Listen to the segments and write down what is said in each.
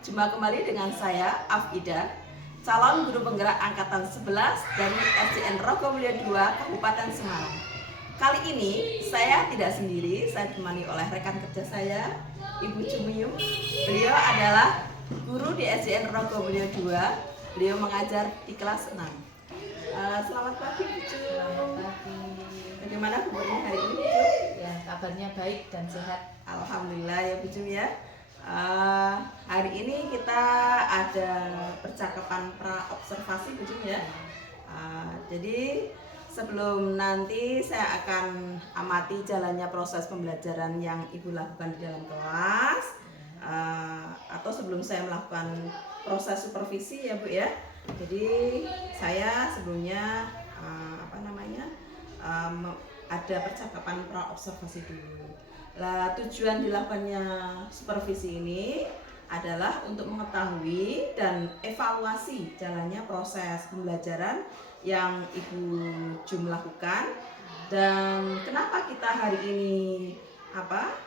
Jumpa kembali dengan saya, Afida, calon guru penggerak angkatan 11 dari SDN Rogomulyo 2, Kabupaten Semarang. Kali ini saya tidak sendiri, saya ditemani oleh rekan kerja saya, Ibu Cumiyum. Beliau adalah guru di SDN Rogomulyo 2. Beliau mengajar di kelas 6. Selamat pagi, Bu Cum. Selamat pagi. Bagaimana kabarnya hari ini, Bu Cum? Ya, kabarnya baik dan sehat. Alhamdulillah ya, Bu Cum ya. Hari ini kita ada percakapan pra-observasi, Bu Cum ya. Jadi sebelum nanti saya akan amati jalannya proses pembelajaran yang Ibu lakukan di dalam kelas, atau sebelum saya melakukan proses supervisi ya Bu ya. Jadi saya sebelumnya ada percakapan pra-observasi dulu. Tujuan dilakukannya supervisi ini adalah untuk mengetahui dan evaluasi jalannya proses pembelajaran yang Ibu Jum lakukan, dan kenapa kita hari ini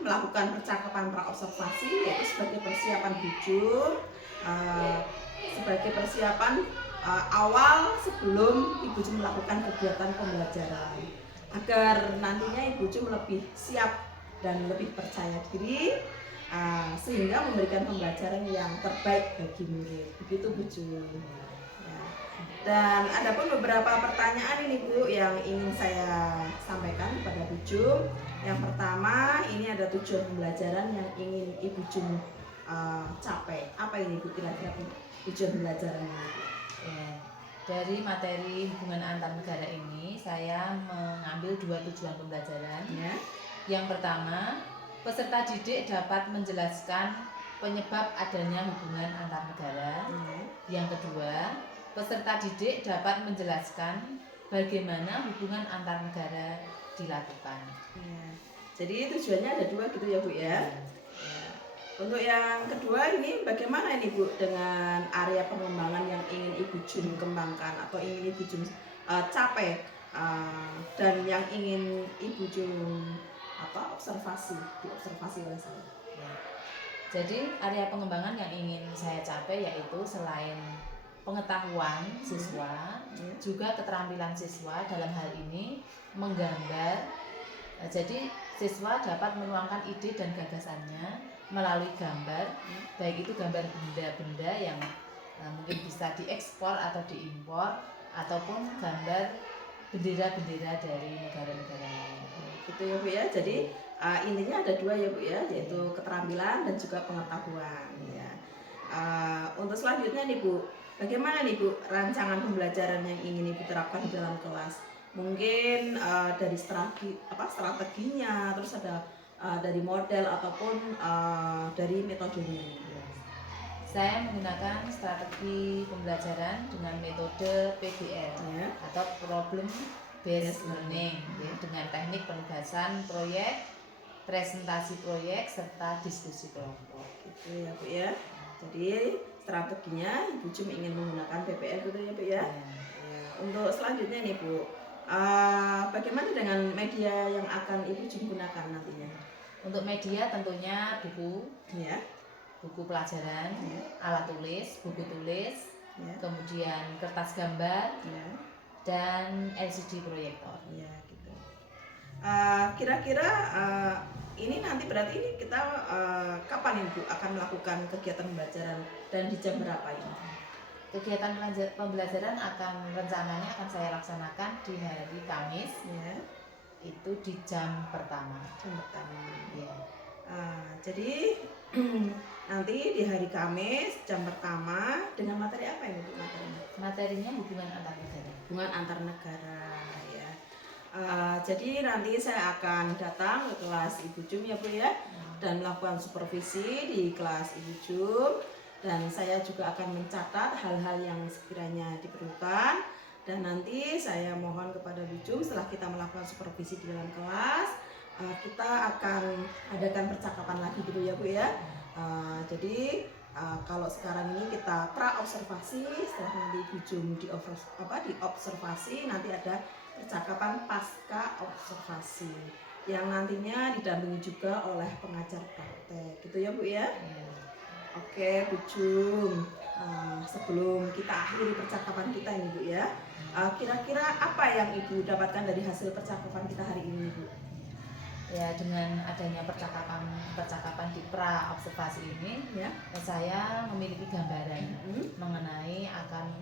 melakukan percakapan pra-observasi, yaitu sebagai persiapan Bu Jum, sebagai persiapan awal sebelum Ibu Jum melakukan kegiatan pembelajaran, agar nantinya Ibu Jum lebih siap dan lebih percaya diri, sehingga memberikan pembelajaran yang terbaik bagi murid. Begitu Bu Jum. Ya. Dan ada pun beberapa pertanyaan ini Bu yang ingin saya sampaikan kepada Bu Jum. Yang pertama, ini ada tujuan pembelajaran yang ingin Ibu Jum capai. Apa ini Bu kira-kira tujuan pembelajarannya? Ya, dari materi hubungan antar negara ini saya mengambil dua tujuan pembelajaran. Ya. Yang pertama, peserta didik dapat menjelaskan penyebab adanya hubungan antar negara. Yang kedua, peserta didik dapat menjelaskan bagaimana hubungan antar negara dilakukan. Ya. Jadi tujuannya ada dua gitu ya Bu ya. Untuk yang kedua ini bagaimana ini Bu dengan area pengembangan yang ingin Ibu Jum kembangkan atau ingin Ibu Jum capai, dan yang ingin Ibu Jum diobservasi oleh saya. Ya. Jadi area pengembangan yang ingin saya capai yaitu selain pengetahuan siswa, juga keterampilan siswa dalam hal ini menggambar. Jadi siswa dapat menuangkan ide dan gagasannya melalui gambar, baik itu gambar benda-benda yang mungkin bisa diekspor atau diimpor, ataupun gambar bendera-bendera dari negara-negara lain. Gitu ya Bu ya. Jadi intinya ada dua ya Bu ya, yaitu keterampilan dan juga pengetahuan ya. Untuk selanjutnya nih Bu, bagaimana nih Bu rancangan pembelajaran yang ingin Ibu terapkan di dalam kelas? Mungkin dari strateginya, terus ada dari model ataupun dari metodenya. Saya menggunakan strategi pembelajaran dengan metode PBL atau Problem Based Learning, dengan teknik penugasan proyek, presentasi proyek, serta diskusi kelompok. Gitu ya Bu ya. Jadi strateginya Ibu Jum ingin menggunakan PBL gitu ya Bu ya. Untuk selanjutnya nih Bu, bagaimana dengan media yang akan Ibu Jum gunakan nantinya? Untuk media tentunya buku, buku pelajaran, alat tulis, buku tulis, kemudian kertas gambar, dan LCD proyektor. Ya, gitu. Kira-kira ini nanti berarti ini kita kapan Ibu akan melakukan kegiatan pembelajaran dan di jam berapa ini? Kegiatan pembelajaran rencananya akan saya laksanakan di hari Kamis. Itu di jam pertama. Ya. Jadi nanti di hari Kamis jam pertama dengan materi apa ini Bu materinya? Materinya hubungan antar negara. Hubungan antar negara ya. Jadi nanti saya akan datang ke kelas Ibu Jum ya Bu ya, dan melakukan supervisi di kelas Ibu Jum, dan saya juga akan mencatat hal-hal yang sekiranya diperlukan. Dan nanti saya mohon kepada Bu Jum, setelah kita melakukan supervisi di dalam kelas, kita akan adakan percakapan lagi gitu ya Bu ya. Jadi kalau sekarang ini kita pra-observasi, setelah nanti Bu Jum diobservasi, nanti ada percakapan pasca observasi yang nantinya didampingi juga oleh pengajar praktek gitu ya Bu ya. Oke, Bu Jum. Sebelum kita akhiri percakapan kita ini Bu ya, kira-kira apa yang Ibu dapatkan dari hasil percakapan kita hari ini Bu? Ya, dengan adanya percakapan di pra observasi ini, Ya. saya memiliki gambaran mengenai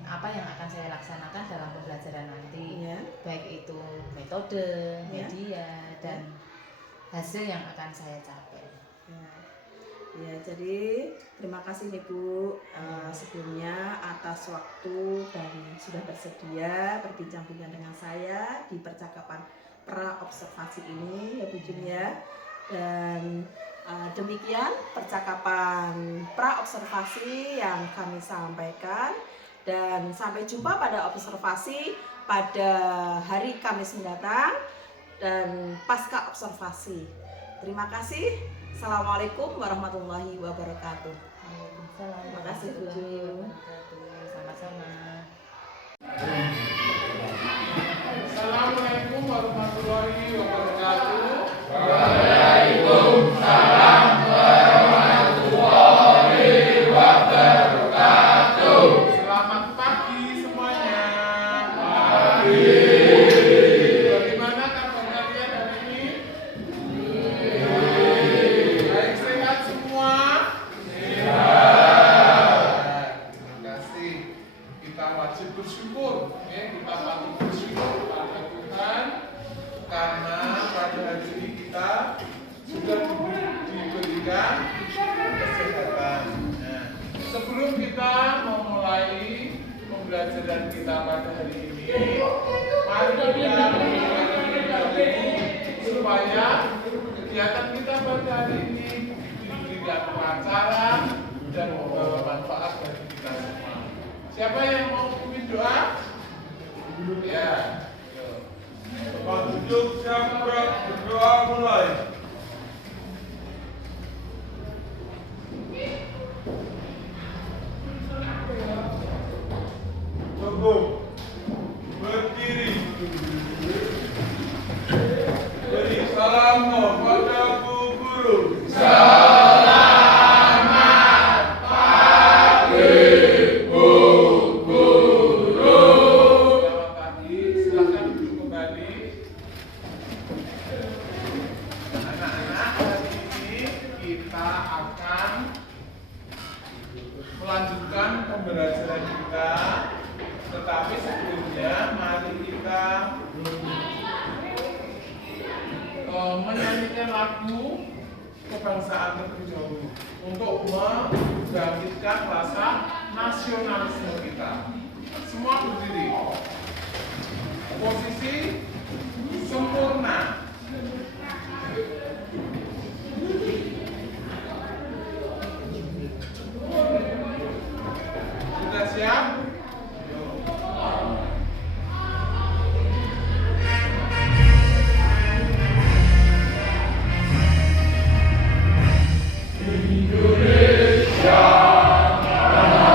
apa yang akan saya laksanakan dalam pembelajaran nanti, Ya. baik itu metode, Ya. media, dan hasil yang akan saya capai. Ya, jadi terima kasih nih Bu sebelumnya atas waktu dan sudah bersedia berbincang-bincang dengan saya di percakapan pra observasi ini ya Bu Jum ya. Dan demikian percakapan pra observasi yang kami sampaikan, dan sampai jumpa pada observasi pada hari Kamis mendatang dan pasca observasi. Terima kasih. Assalamualaikum warahmatullahi wabarakatuh. Terima kasih Bu Jum. Sama-sama. Assalamualaikum warahmatullahi wabarakatuh. Waalaikumsalam warahmatullahi wabarakatuh. Selamat pagi semuanya. Pagi. Bagaimana kabar kalian hari ini? Baik, sehat semua? Sehat. Terima kasih. Kita wajib bersyukur, ya. Kita patut bersyukur kepada Tuhan karena pada hari ini kita sudah diberikan kesehatan. Nah, sebelum kita memulai pembelajaran kita pada hari ini, mari kita berdoa terlebih dahulu supaya kegiatan kita pada hari ini diberikan lancar dan membawa manfaat bagi kita semua. Siapa yang mau pimpin doa? Ya. Tempat duduk siap gerak, berdoa mulai. Cukup. Berdiri. Beri salam kepada Bu Guru. Selamat pagi, silakan duduk kembali. Anak-anak, hari ini kita akan melanjutkan pembelajaran kita. Tetapi sebelumnya mari kita menyanyikan lagu kebangsaan terlebih dahulu untuk membangkitkan rasa nasionalisme kita. Semua berdiri. Posisi sempurna. Sudah siap? Tanah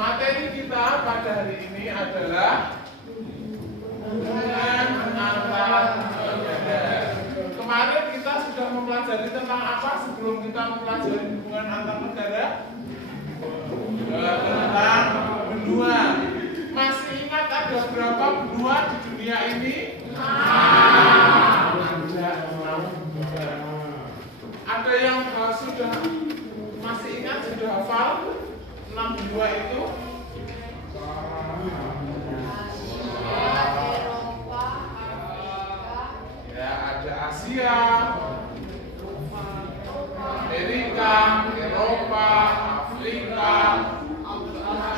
materi kita pada hari ini adalah hubungan antar negara. Kemarin kita sudah mempelajari tentang apa sebelum kita mempelajari hubungan antar negara? Tentang benua. Masih ingat ada berapa benua di dunia ini? Ada 6 benua. Ada yang sudah masih ingat, sudah hafal 6 benua itu? Ya, ada Asia, Amerika, Eropa, Afrika,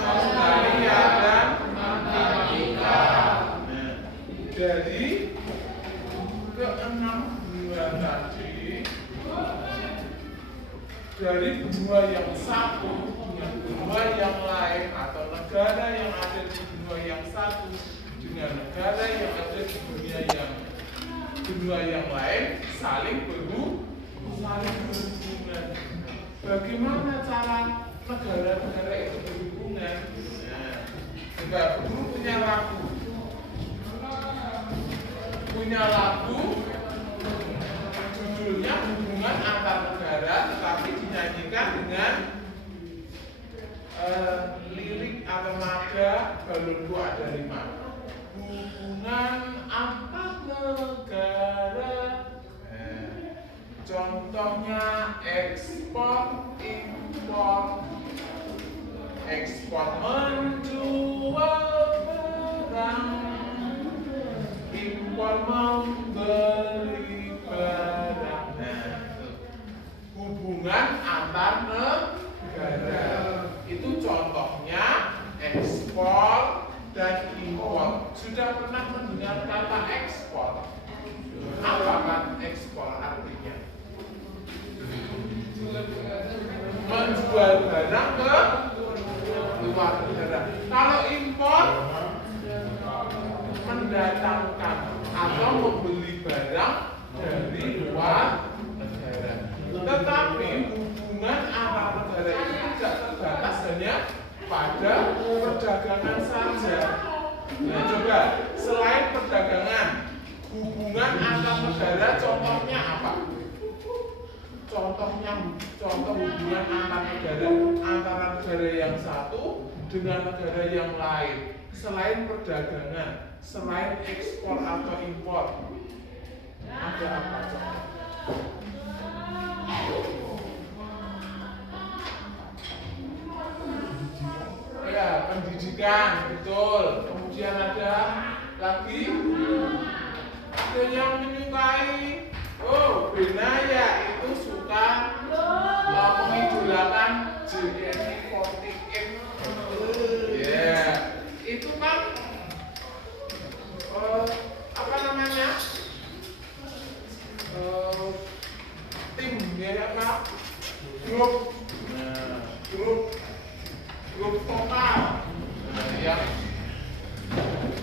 Australia, dan Amerika. Jadi ke-6 benua tadi, dari benua yang satu dengan benua yang lain atau negara yang ada di benua yang satu dengan negara yang ada di benua yang lain saling berhubungan. Bagaimana cara negara-negara itu berhubungan? Nah, guru punya lagu judulnya hubungan antar negara, tetapi dinyanyikan dengan lirik atau nada balonku ada 5. Hubungan antar negara, contohnya ekspor impor, ekspor menjual barang, impor membeli barang. Hubungan antar negara itu contohnya ekspor dan impor. Sudah pernah mendengar kata ekspor? Apa kan ekspor artinya? Menjual barang ke luar negara. Kalau impor, mendatangkan atau membeli barang dari luar negara. Tetapi hubungan antar negara itu tidak terbatas hanya pada perdagangan saja. Nah, coba selain perdagangan, hubungan antar negara contohnya apa? Contoh hubungan antar negara antara negara yang satu dengan negara yang lain. Selain perdagangan, selain ekspor atau impor, ada apa contoh? Ya, pendidikan, betul. Kemudian ada lagi, ada yang menyukai, Benaya itu suka mengidolakan JKT48. Ya, itu kan apa namanya? Tim ya apa? Grup vokal. Ya.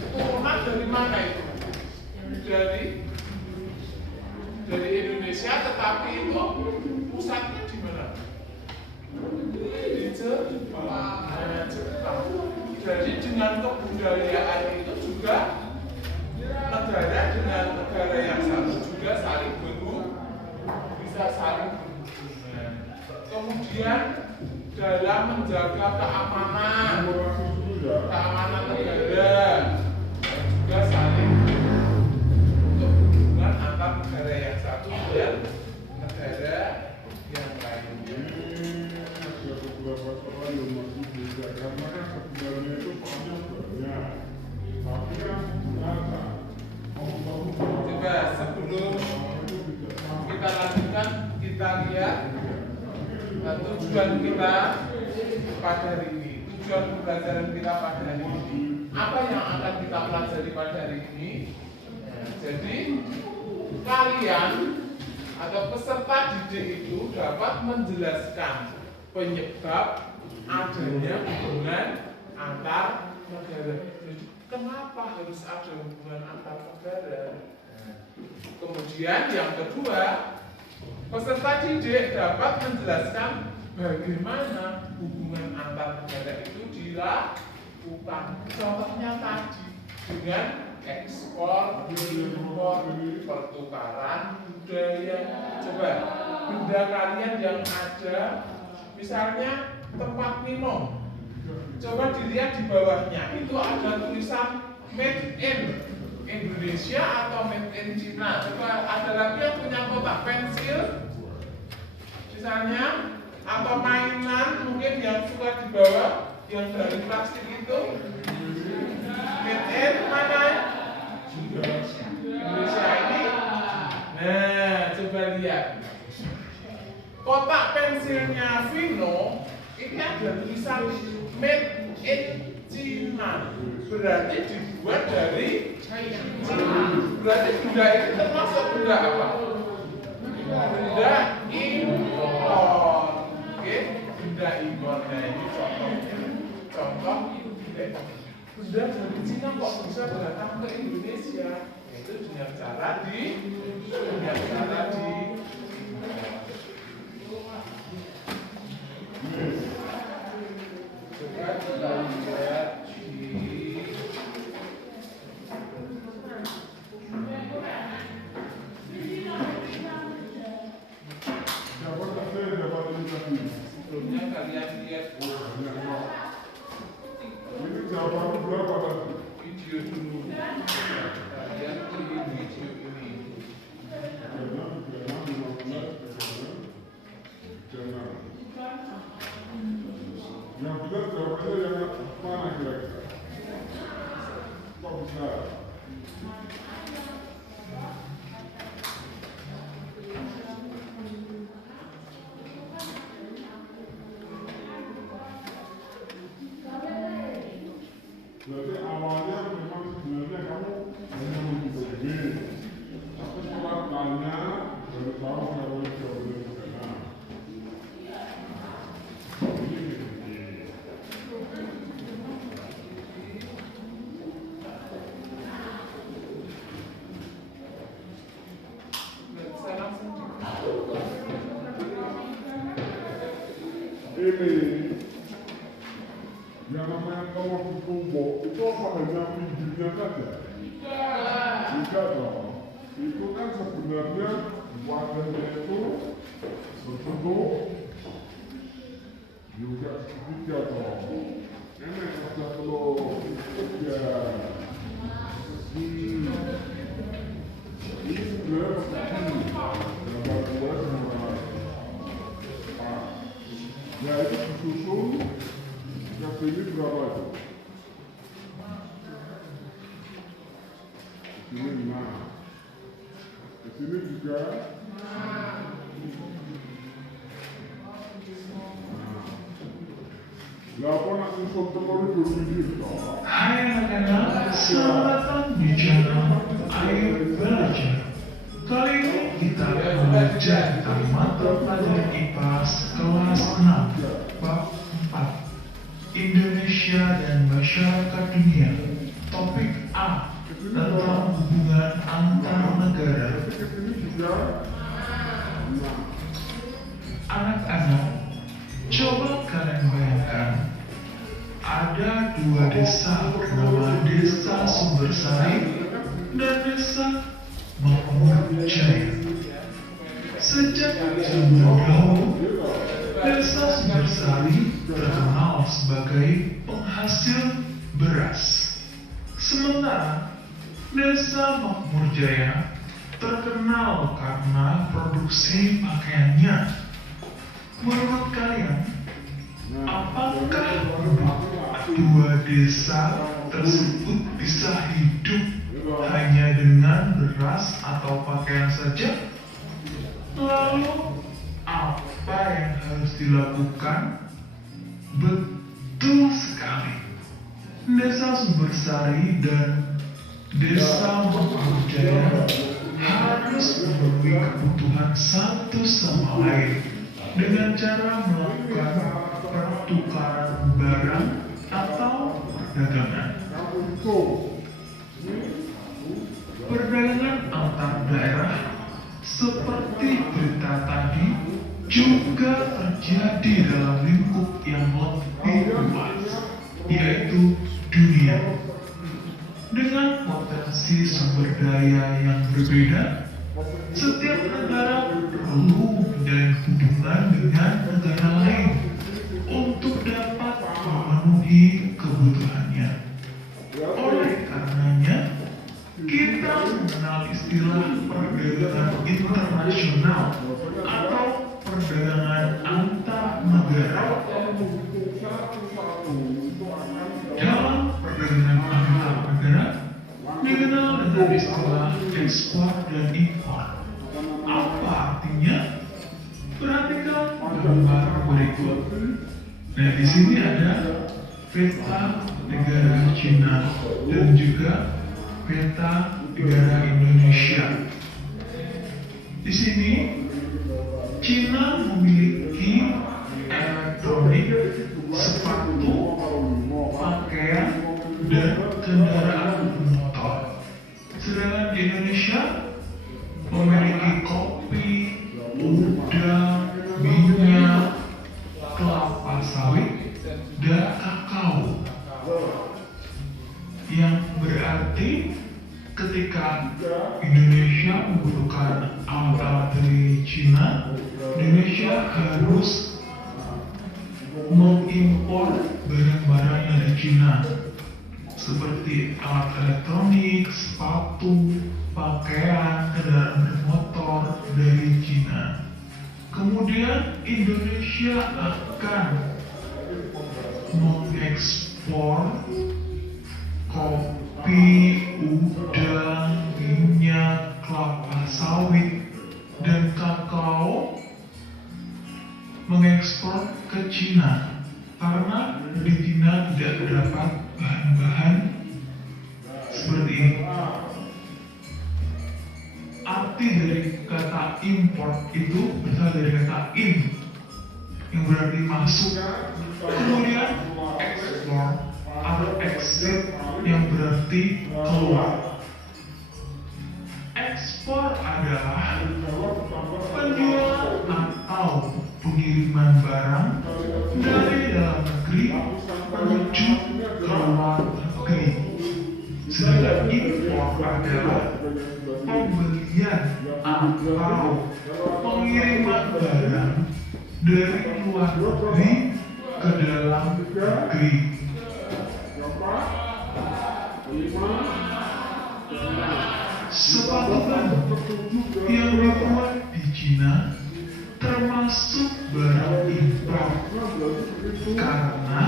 Turunan dari mana itu? Dari Indonesia, tetapi itu pusatnya di mana? Di Jepang. Jadi dengan kebudayaan itu juga negara dengan negara yang satu juga bisa saling berhubungan. Kemudian dalam menjaga keamanan negara juga saling untuk hubungan antar negara yang satu dan negara yang lainnya. Ada beberapa soal yang masih beda karena kan sebenarnya itu soalnya banyak, tapi kan ternyata Coba sebelum kita lanjutkan, kita lihat tujuan kita pada hari ini. Tujuan pembelajaran kita pada hari ini. Apa yang akan kita pelajari pada hari ini? Jadi kalian atau peserta didik itu dapat menjelaskan penyebab adanya hubungan antar negara. Jadi kenapa harus ada hubungan antar negara? Kemudian yang kedua, peserta didik dapat menjelaskan bagaimana hubungan antar negara itu dilakukan. Contohnya tadi dengan ekspor, impor, pertukaran budaya. Coba benda kalian yang ada, misalnya tempat minum, coba dilihat di bawahnya itu ada tulisan made in Indonesia atau made in China. Coba ada lagi yang punya kotak pensil misalnya, atau mainan mungkin yang suka di bawah yang dari plastik itu made in mana? Indonesia ini. Nah, coba lihat kotak pensilnya Vino ini ada tulisan made in China, berarti dibuat dari China. Berarti benda ini termasuk benda apa? Benda impor. Oke, benda impor. Nah, ini contohnya. Contoh benda dari Cina kok bisa datang ke Indonesia? Itu dengan cara coba kita lihat sebelumnya kalian lihat Ini jawaban berapa tadi? video dulu. Kalian pilih video ini. Yang benar jawabannya yang mana kira-kira? Kok bisa? Berarti awalnya memang sebenarnya kamu hanya menghitung ini, tapi setelah tanya baru tahu kalau jawabannya di sana. Saya langsung Ini yang namanya kalau ditumbuk itu apa hanya pinggirnya saja? Tidak dong. Itu kan sebenarnya wadahnya itu berbentuk juga segitiga dong. Ini ada telur ya. Ini sebenarnya gambar dua sama ya itu disusun. Yang ini berapa itu? Di sini 5. Di sini juga. Lah apa nak susun telur itu sendiri toh? Hai anak-anak, selamat datang di channel Ayo Belajar. Kali ini kita akan belajar tentang mata pelajaran IPA kelas 6 bab 4 Indonesia dan masyarakat dunia. Topik A tentang hubungan antar negara. Ini juga. Anak-anak, coba kalian bayangkan ada dua desa bernama Desa Sumbersari dan Desa Makmur Jaya. Sejak zaman dahulu, Desa Sumbersari terkenal sebagai penghasil beras. Sementara Desa Makmur Jaya terkenal karena produksi pakaiannya. Menurut kalian, apakah dua desa tersebut bisa hidup hanya dengan beras atau pakaian saja? Lalu, apa yang harus dilakukan? Betul sekali. Desa Sumbersari dan Desa Makmur Jaya harus memenuhi kebutuhan satu sama lain dengan cara melakukan pertukaran barang atau perdagangan. Perdagangan antar daerah seperti berita tadi juga terjadi terjadi dalam lingkup yang lebih luas, yaitu dunia. Dengan potensi sumber daya yang berbeda, setiap negara perlu menjalin hubungan dengan negara lain untuk dapat memenuhi kebutuhannya. Oleh karenanya, kita mengenal istilah perdagangan internasional atau perdagangan antar negara. Dalam perdagangan antar negara dikenal dengan istilah ekspor dan impor. Apa artinya? Perhatikan gambar berikut. Nah, di sini ada peta negara Cina dan juga peta negara Indonesia. Di sini Cina memiliki elektronik, sepatu, pakaian, dan kendaraan motor. Sedangkan di Indonesia memiliki kopi, udang, minyak, kelapa sawit, dan kakao. Yang berarti ketika Indonesia membutuhkan alat-alat dari Cina, Indonesia harus mengimpor barang-barang dari Cina seperti alat elektronik, sepatu, pakaian, kendaraan bermotor dari Cina. Kemudian Indonesia akan mengekspor kopi, udang, minyak, kelapa sawit, dan kakao, mengekspor ke Cina karena di Cina tidak terdapat bahan-bahan seperti ini. Arti dari kata import itu berasal dari kata in, yang berarti masuk. Kemudian ekspor atau exit yang berarti keluar. Ekspor adalah penjualan atau pengiriman barang dari dalam negeri menuju ke luar negeri. Sedangkan impor adalah pembelian atau pengiriman barang dari luar negeri ke dalam negeri. Sepatu yang dibuat di Cina termasuk barang impor karena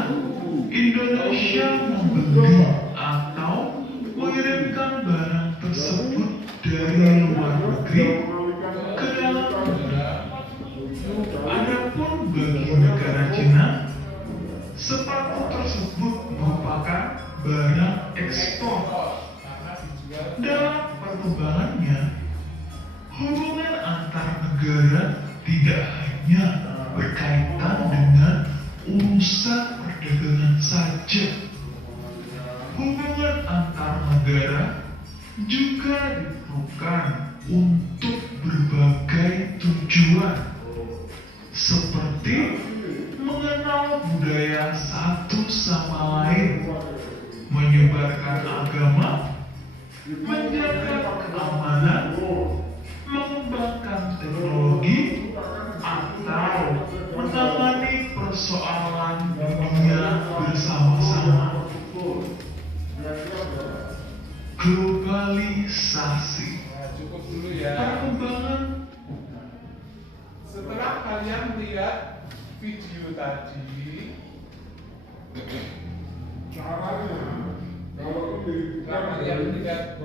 Indonesia membeli atau mengirimkan barang tersebut dari luar negeri ke dalam negeri. Adapun bagi negara Cina, sepatu tersebut merupakan barang ekspor. Dalam perkembangannya, hubungan antar negara tidak hanya berkaitan dengan urusan perdagangan saja. Hubungan antar negara juga diperlukan untuk berbagai tujuan, seperti mengenal budaya satu sama lain, menyebarkan agama, menjaga keamanan, mengembangkan teknologi, atau menangani persoalan dunia bersama-sama. Globalisasi. Cukup dulu ya. Perkembangan. Setelah kalian lihat video tadi, kalian lihat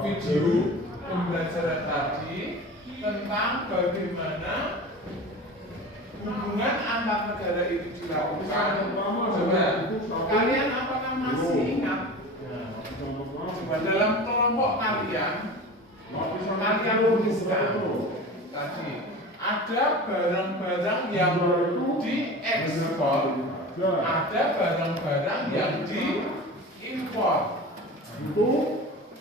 video pembelajaran tadi tentang bagaimana hubungan antar negara itu dilakukan. Coba kalian apakah masih ingat? Coba dalam kelompok kalian tuliskan tadi ada barang-barang yang diekspor, ada barang-barang yang diimpor.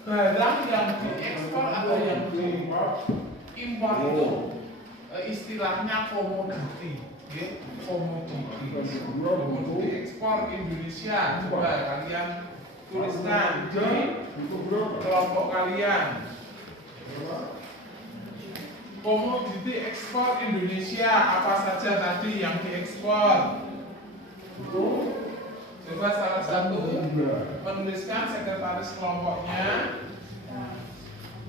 Barang yang diekspor atau yang diimpor itu istilahnya komoditi. Komoditas ekspor Indonesia. Coba kalian tuliskan di kelompok kalian. Komoditi ekspor Indonesia apa saja tadi yang diekspor? Coba salah satu menuliskan, sekretaris kelompoknya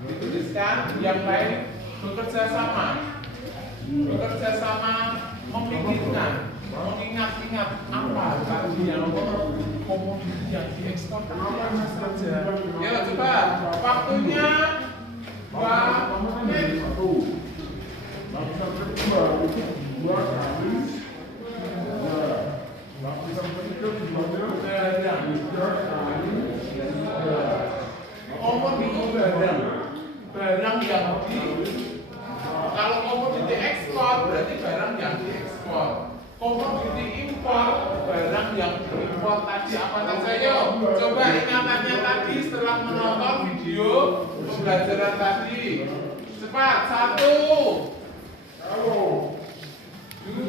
dituliskan, yang lain bekerja sama memikirkan, mengingat-ingat apa tadi yang komoditi yang diekspor apa saja. Ya coba waktunya menit. Lapisan kedua itu 2 kali, lapisan ketiga jumlahnya 3 kali. Komoditi barang yang kalau komoditi ekspor berarti barang yang diekspor. Komoditi impor barang yang diimpor tadi apa saja? Yuk coba ingatannya tadi setelah menonton video pembelajaran tadi. Cepat, 1, 2,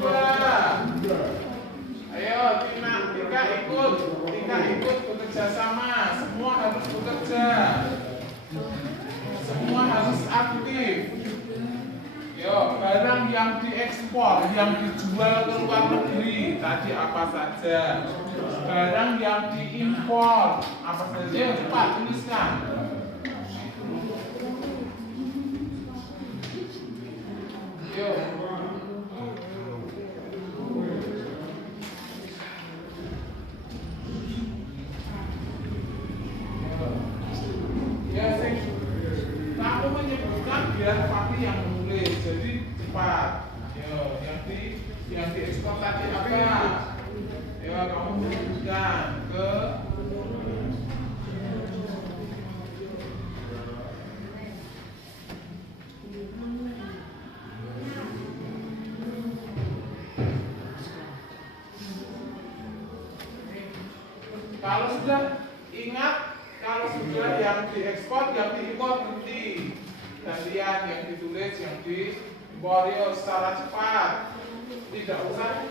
ayo Tika ikut bekerja sama, semua harus bekerja, semua harus aktif. Yo, barang yang diekspor, yang dijual ke luar negeri tadi apa saja? Barang yang diimpor apa saja? Yo, cepat tuliskan. Yo. Ya, kamu menyebutkan biar Papi yang menulis, jadi cepat. Yo, yang diekspor tadi apa? Yo, kamu menyebutkan ke kalau sudah ingat, kalau sudah yang diekspor, yang diimpor berhenti. Gantian yang ditulis, yang diimpor secara cepat. Tidak usah.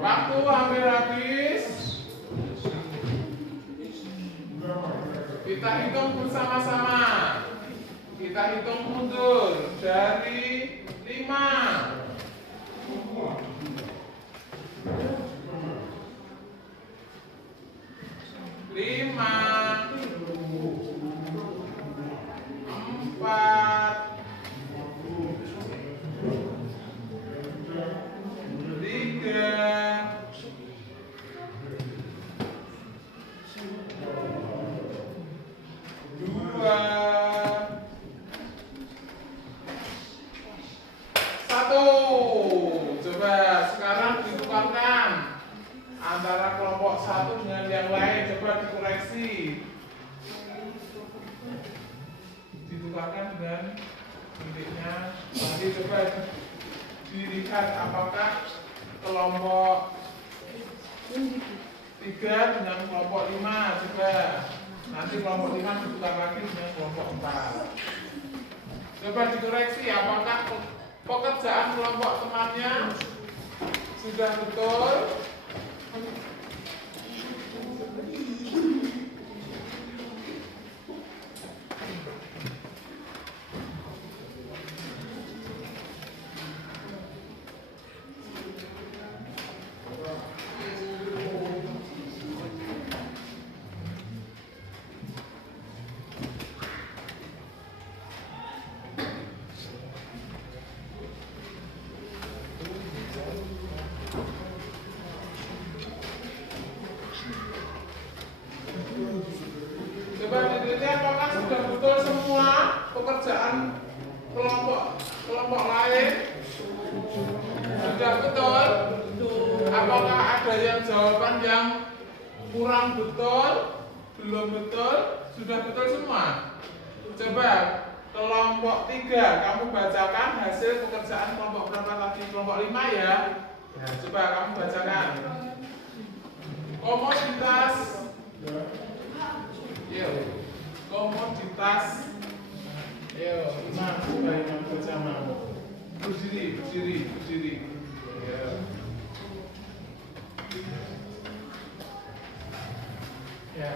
Waktu hampir habis. Kita hitung bersama-sama. Kita hitung mundur dari 5. 4, 3, 2, 1. Coba sekarang ditukarkan antara kelompok satu dengan yang lain. Coba dikoreksi. Ditukarkan dengan titiknya. Nanti coba dilihat apakah kelompok 3 dengan kelompok 5. Coba nanti kelompok 5 ditukar lagi dengan kelompok 4. Coba dikoreksi apakah pekerjaan kelompok temannya sudah betul. Coba dilihat apakah sudah betul semua pekerjaan kelompok lain sudah betul. Apakah ada yang jawaban yang kurang betul, belum betul, sudah betul semua? Coba kelompok 3, kamu bacakan hasil pekerjaan kelompok berapa tadi? Kelompok 5 ya. Ya, coba kamu bacakan. Komoditas. Yuk. Komoditas. Yuk, Imam, coba Imam baca mau. Berdiri. Ya. Ya.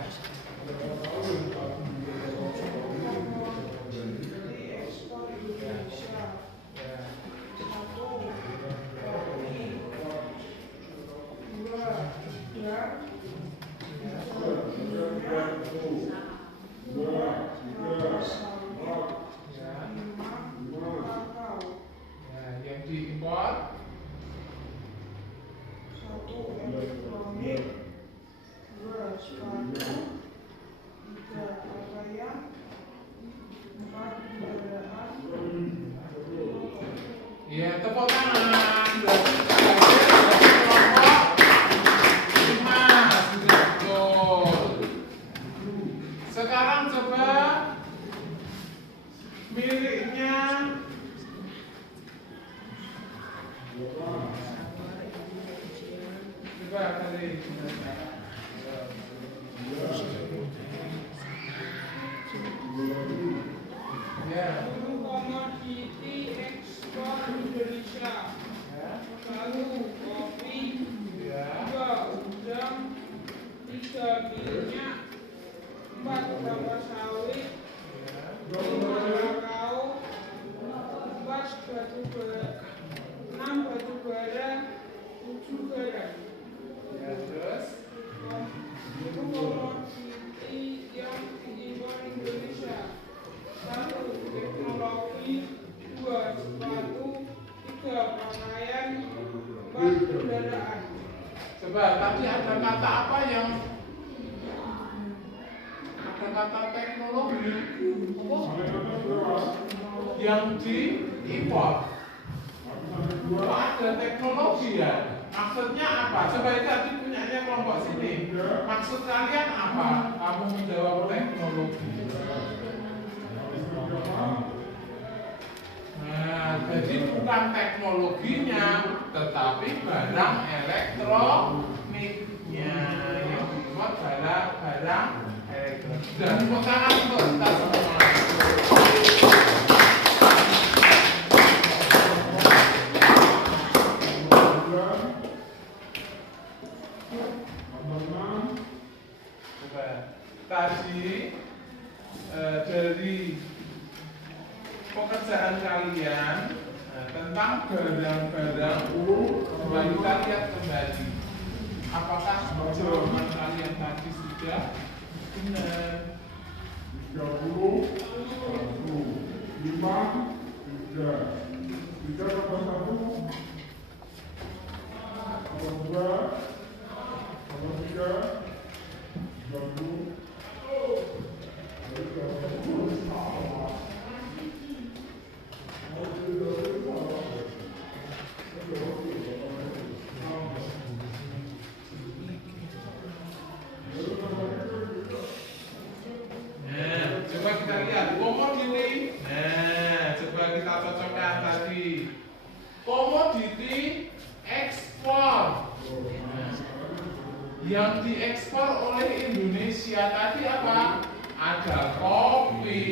Yang diimpor ya, tepuk tangan. Berarti kelompok 5 sudah betul. Sekarang coba miliknya coba kali ya. Komoditi ekspor Indonesia. Lalu kopi, Ya. 2 udang, 3 minyak, 4 kelapa sawit, 5 kakao, 4 batu bara, 6 batu bara, 7 garam. Ya, terus Itu komoditi yang diimpor Indonesia. 1 teknologi, 2 sepatu, 3 pakaian, 4 kendaraan. coba tadi ada kata apa yang ada kata teknologi apa? Yang diimpor. Kok ada teknologi ya? Maksudnya apa? Coba itu tadi punyanya kelompok sini. Maksud kalian apa? Kamu menjawab teknologi. Nah, jadi bukan teknologinya, tetapi barang elektroniknya yang dibuat barang elektronik. Dan tepuk tangan untuk kita semua. Coba tadi dari pekerjaan kalian tentang barang-barang, coba kita lihat kembali apakah jawaban kalian tadi sudah benar. 30, 5, 3 tambah 1 tambah 2 tambah 3 30. Nah, coba kita lihat komoditi. Nah, coba kita cocokkan tadi. Komoditi ekspor. Yang diekspor oleh Indonesia tadi apa? Ada kopi,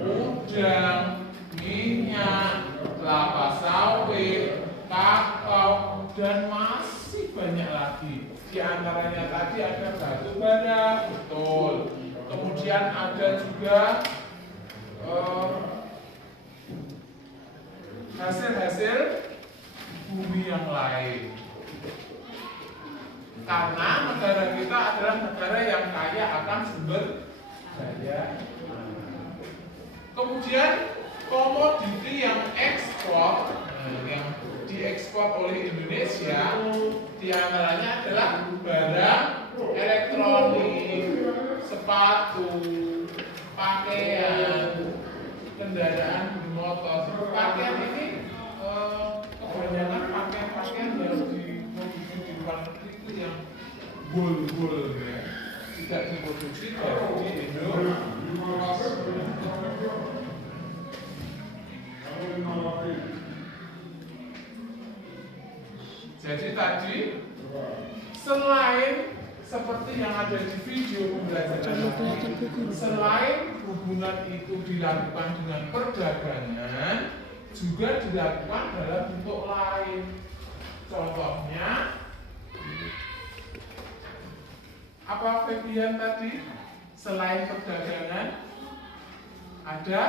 udang, minyak, kelapa sawit, kakao, dan masih banyak lagi. Di antaranya tadi ada batu bara, betul. Kemudian ada juga hasil-hasil bumi yang lain. Karena negara kita adalah negara yang kaya akan sumber daya. Kemudian komoditi yang ekspor, yang diekspor oleh Indonesia, diantaranya adalah barang elektronik, sepatu, pakaian, kendaraan bermotor. Pakaian ini kebanyakan pakaian-pakaian yang diproduksi di luar negeri itu yang gold ya, tidak diproduksi di Indonesia. Jadi tadi selain seperti yang ada di video pembelajaran tadi, selain hubungan itu dilakukan dengan perdagangan, juga dilakukan dalam bentuk lain. Contohnya, apa bagian tadi? Selain perdagangan, ada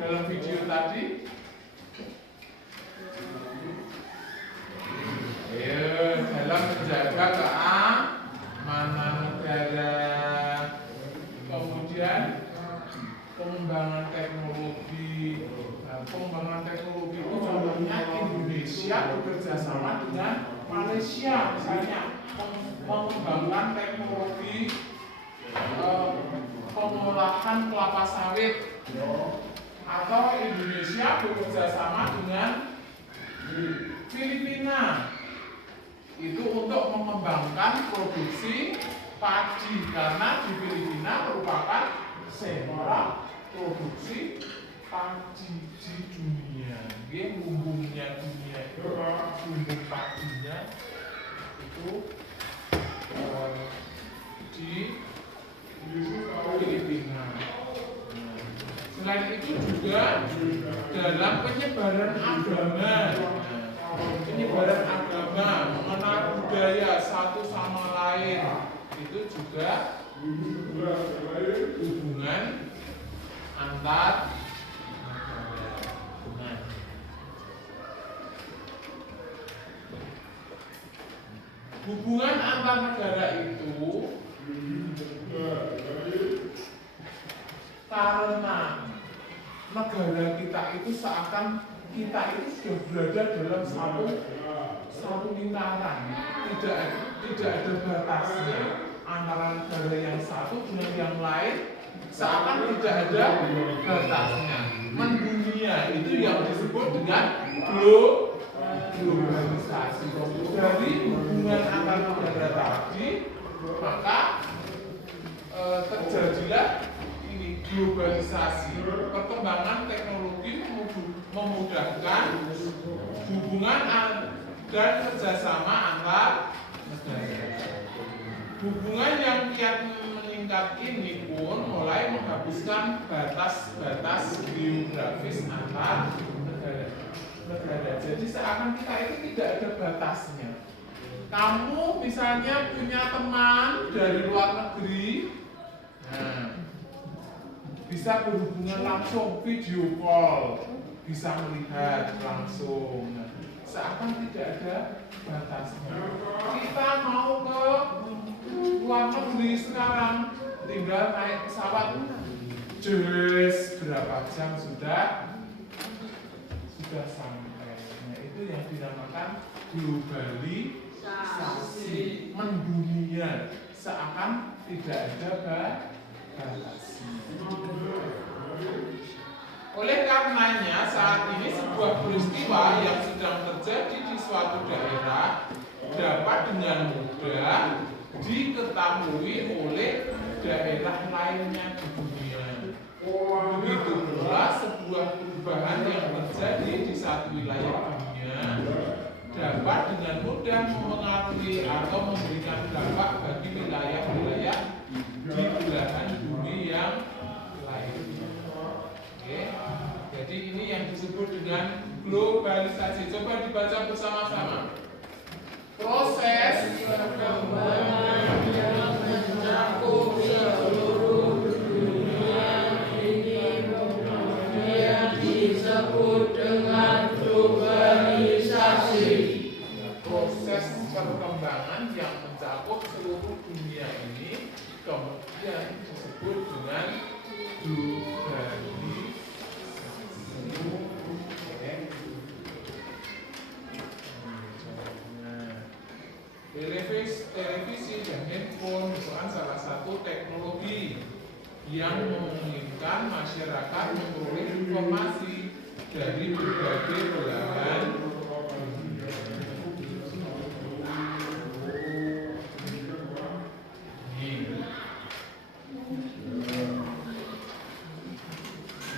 dalam video tadi. Dalam menjaga keamanan negara, kemudian pengembangan teknologi. Pengembangan teknologi itu contohnya Indonesia bekerja sama dengan Malaysia, misalnya mengembangkan teknologi pengolahan kelapa sawit, atau Indonesia bekerja sama dengan Filipina itu untuk mengembangkan produksi padi, karena di Filipina merupakan sentra produksi padi di dunia. Lumbungnya dunia itu, lumbung padinya itu di Filipina. Selain itu juga dalam penyebaran agama, mengenal budaya satu sama lain, itu juga hubungan antar negara. Hubungan antar negara itu karena negara kita itu seakan kita itu sudah berada dalam satu lingkaran, tidak ada batasnya antara negara yang satu dengan yang lain, seakan tidak ada batasnya. Mendunia itu yang disebut dengan globalisasi. Dari hubungan antar negara tadi, maka terjadilah ini globalisasi. Perkembangan teknologi memudahkan hubungan dan kerjasama antar negara. Hubungan yang kian meningkat ini pun mulai menghapuskan batas-batas geografis antar negara. Jadi seakan kita itu tidak ada batasnya. Kamu misalnya punya teman dari luar negeri, bisa berhubungan langsung, video call, bisa melihat langsung. Seakan tidak ada batasnya. Kita mau ke luar negeri sekarang, tinggal naik pesawat, berapa jam sudah sampai. Nah, itu yang dinamakan globalisasi, mendunia, seakan tidak ada batasnya. Oleh karenanya saat ini sebuah peristiwa yang sedang terjadi di suatu daerah dapat dengan mudah diketahui oleh daerah lainnya di dunia. Begitu pula sebuah perubahan yang terjadi di satu wilayah dunia dapat dengan mudah mempengaruhi atau memberikan dampak bagi wilayah-wilayah di belahan bumi yang lainnya. Oke. Jadi ini yang disebut dengan globalisasi. Coba dibaca bersama-sama. Proses perkembangan yang mencakup seluruh dunia ini kemudian disebut dengan globalisasi. Proses perkembangan yang mencakup seluruh dunia ini kemudian disebut dengan globalisasi. Televisi dan handphone merupakan salah satu teknologi yang memungkinkan masyarakat memperoleh informasi dari berbagai belahan dunia.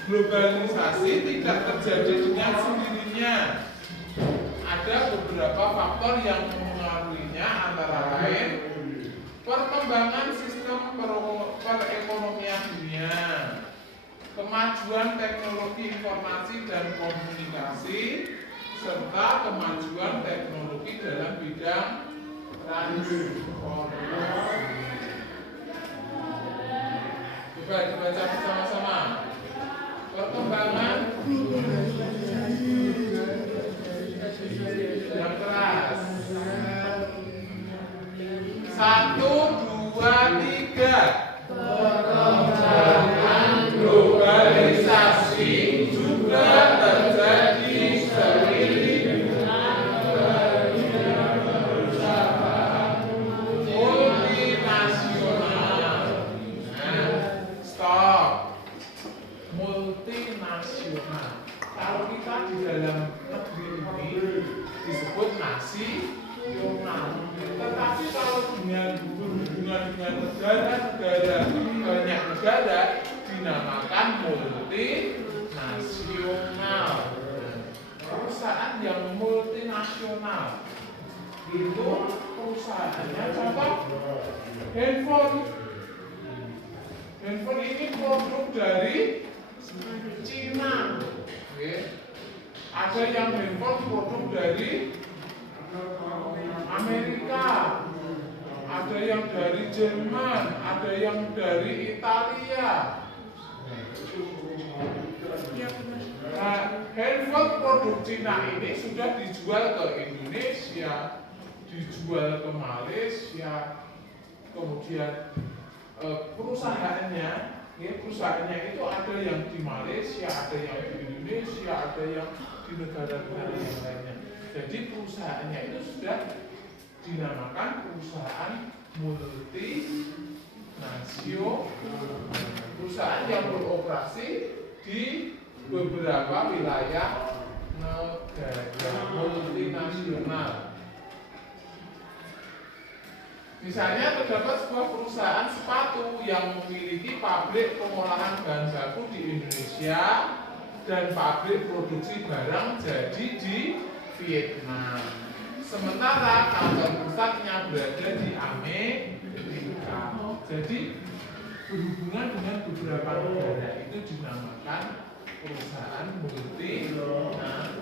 Globalisasi tidak terjadi dengan sendirinya. Ada beberapa faktor yang mempengaruhinya antara lain perkembangan sistem perekonomian dunia, kemajuan teknologi informasi dan komunikasi, serta kemajuan teknologi dalam bidang transportasi. Coba dibaca bersama-sama. Perkembangan yang keras. 1, 2, 3. Perkembangan globalisasi juga terjadi seiring multinasional. Stop. Multinasional. Kalau kita di dalam negeri ini disebut nasional, tetapi kalau dengan berhubungan dengan negara-negara, banyak negara dinamakan multinasional. Perusahaan yang multinasional itu perusahaannya contoh handphone. Handphone ini produk dari Cina. Oke. Ada yang handphone produk dari Amerika, ada yang dari Jerman, ada yang dari Italia. Nah, handphone produk Cina ini sudah dijual ke Indonesia, dijual ke Malaysia, kemudian perusahaannya itu ada yang di Malaysia, ada yang di Indonesia, ada yang di negara-negara yang lainnya. Jadi perusahaannya itu sudah dinamakan perusahaan multinasional, perusahaan yang beroperasi di beberapa wilayah negara multinasional. Misalnya terdapat sebuah perusahaan sepatu yang memiliki pabrik pengolahan bahan baku di Indonesia dan pabrik produksi barang jadi di Vietnam. Sementara kantor pusatnya berada di Amerika. Jadi berhubungan dengan beberapa negara itu dinamakan perusahaan multinasional.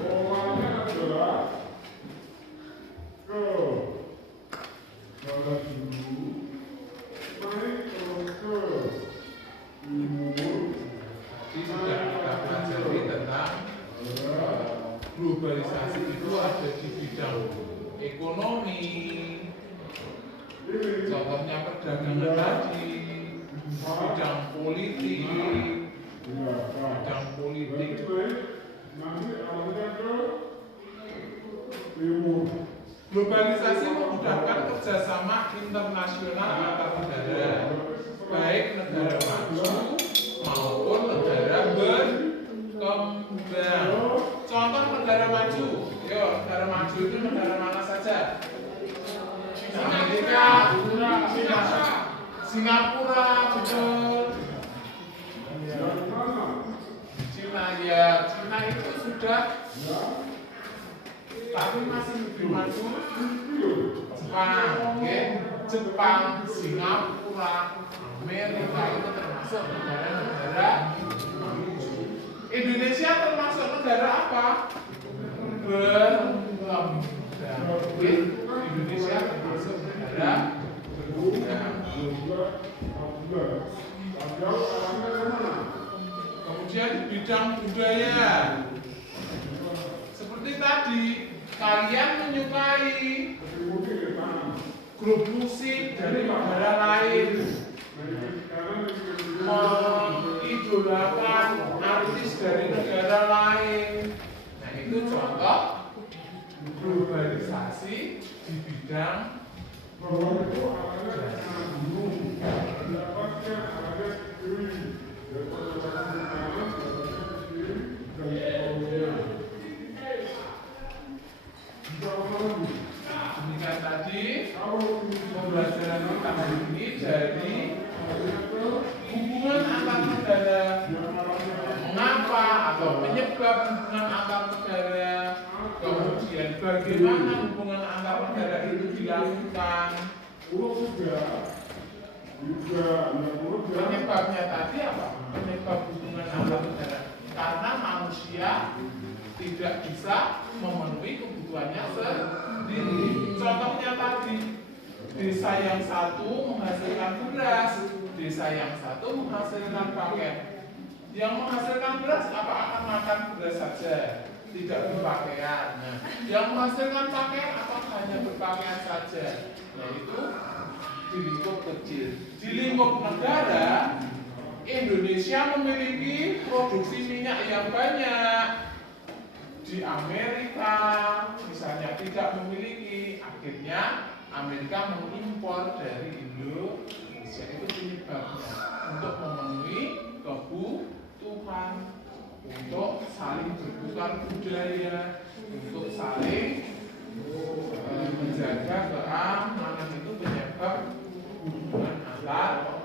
Polanya adalah ke barat dulu, naik terus ke timur. Jadi sudah kita pelajari tentang globalisasi itu ada di bidang ekonomi, contohnya perdagangan tadi, bidang politik, Nanti arahnya ke timur. Globalisasi memudahkan kerjasama internasional antar negara, baik negara maju maupun negara berkembang. Contoh negara maju, yuk negara maju itu negara mana saja? Amerika, Singapura, betul. Cina ya, Cina itu sudah, tapi masih lebih maju. Jepang, okay? Jepang, Singapura, Amerika itu termasuk negara-negara maju. Indonesia termasuk negara apa? Berkembang. Indonesia termasuk negara berkembang. Kemudian di bidang budaya, seperti tadi, kalian menyukai grup musik dari negara lain, mengidolakan artis dari negara lain. Nah, itu contoh globalisasi di bidang demikian tadi pembelajaran kita hari ini. Jadi hubungan antar negara, mengapa atau penyebab hubungan antar negara, Kemudian bagaimana hubungan antar negara itu dilakukan? Penyebabnya tadi apa? Penyebab hubungan antar negara karena manusia tidak bisa memenuhi kebutuhannya sendiri. Contohnya tadi, desa yang satu menghasilkan beras, desa yang satu menghasilkan pakaian. Yang menghasilkan beras apa akan makan beras saja, tidak berpakaian. Nah, yang menghasilkan pakaian apa hanya berpakaian saja? Yaitu di lingkup kecil. Di lingkup negara, Indonesia memiliki produksi minyak yang banyak. Di Amerika misalnya tidak memiliki, akhirnya Amerika mengimpor dari Indonesia. Itu penyebabnya untuk memenuhi kebutuhan, untuk saling bertukar budaya, untuk saling menjaga keamanan. Itu penyebab hubungan antar.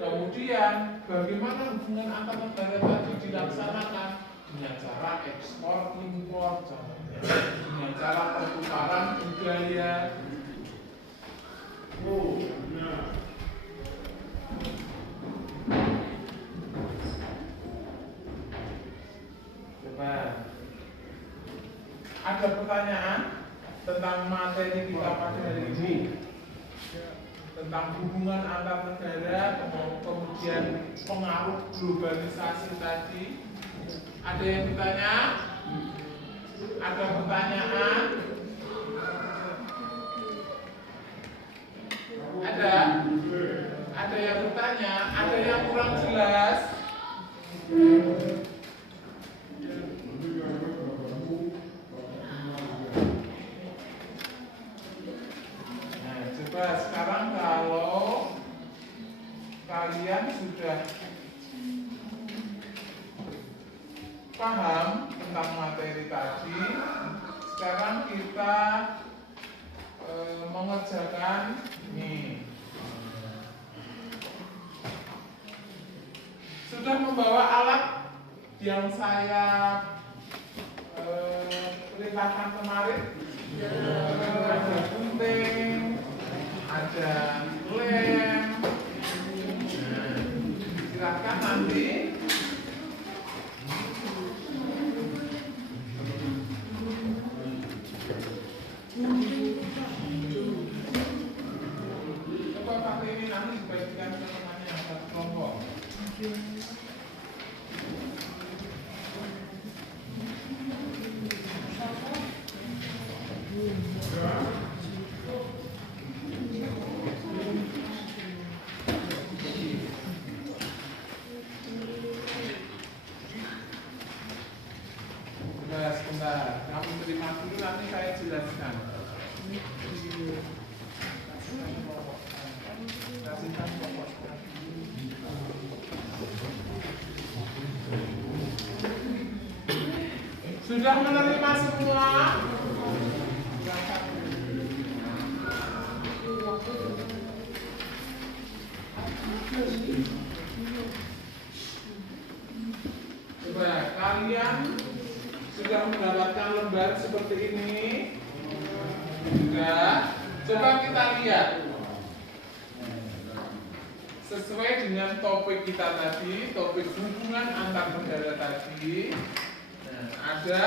Kemudian bagaimana hubungan antar negara tadi dilaksanakan? Dengan cara ekspor impor, contohnya dengan cara pertukaran budaya. Coba ada pertanyaan tentang materi kita pada hari ini, tentang hubungan antar negara, kemudian pengaruh globalisasi tadi. Ada yang bertanya? Ada pertanyaan? Ada yang bertanya? Ada yang kurang jelas? Nah, coba sekarang kalau kalian sudah paham tentang materi tadi, sekarang kita mengerjakan ini. Sudah membawa alat yang saya perintahkan kemarin? Ada gunting, ada lem. Silakan nanti coba pakai ini, nanti dibagikan ke temannya yang satu kelompok. Sebentar, kamu terima dulu, nanti saya jelaskan. Sudah menerima semua? Coba kalian sudah mendapatkan lembar seperti ini? Sudah. Coba kita lihat. Sesuai dengan topik kita tadi, topik hubungan antar negara tadi. Nah, ada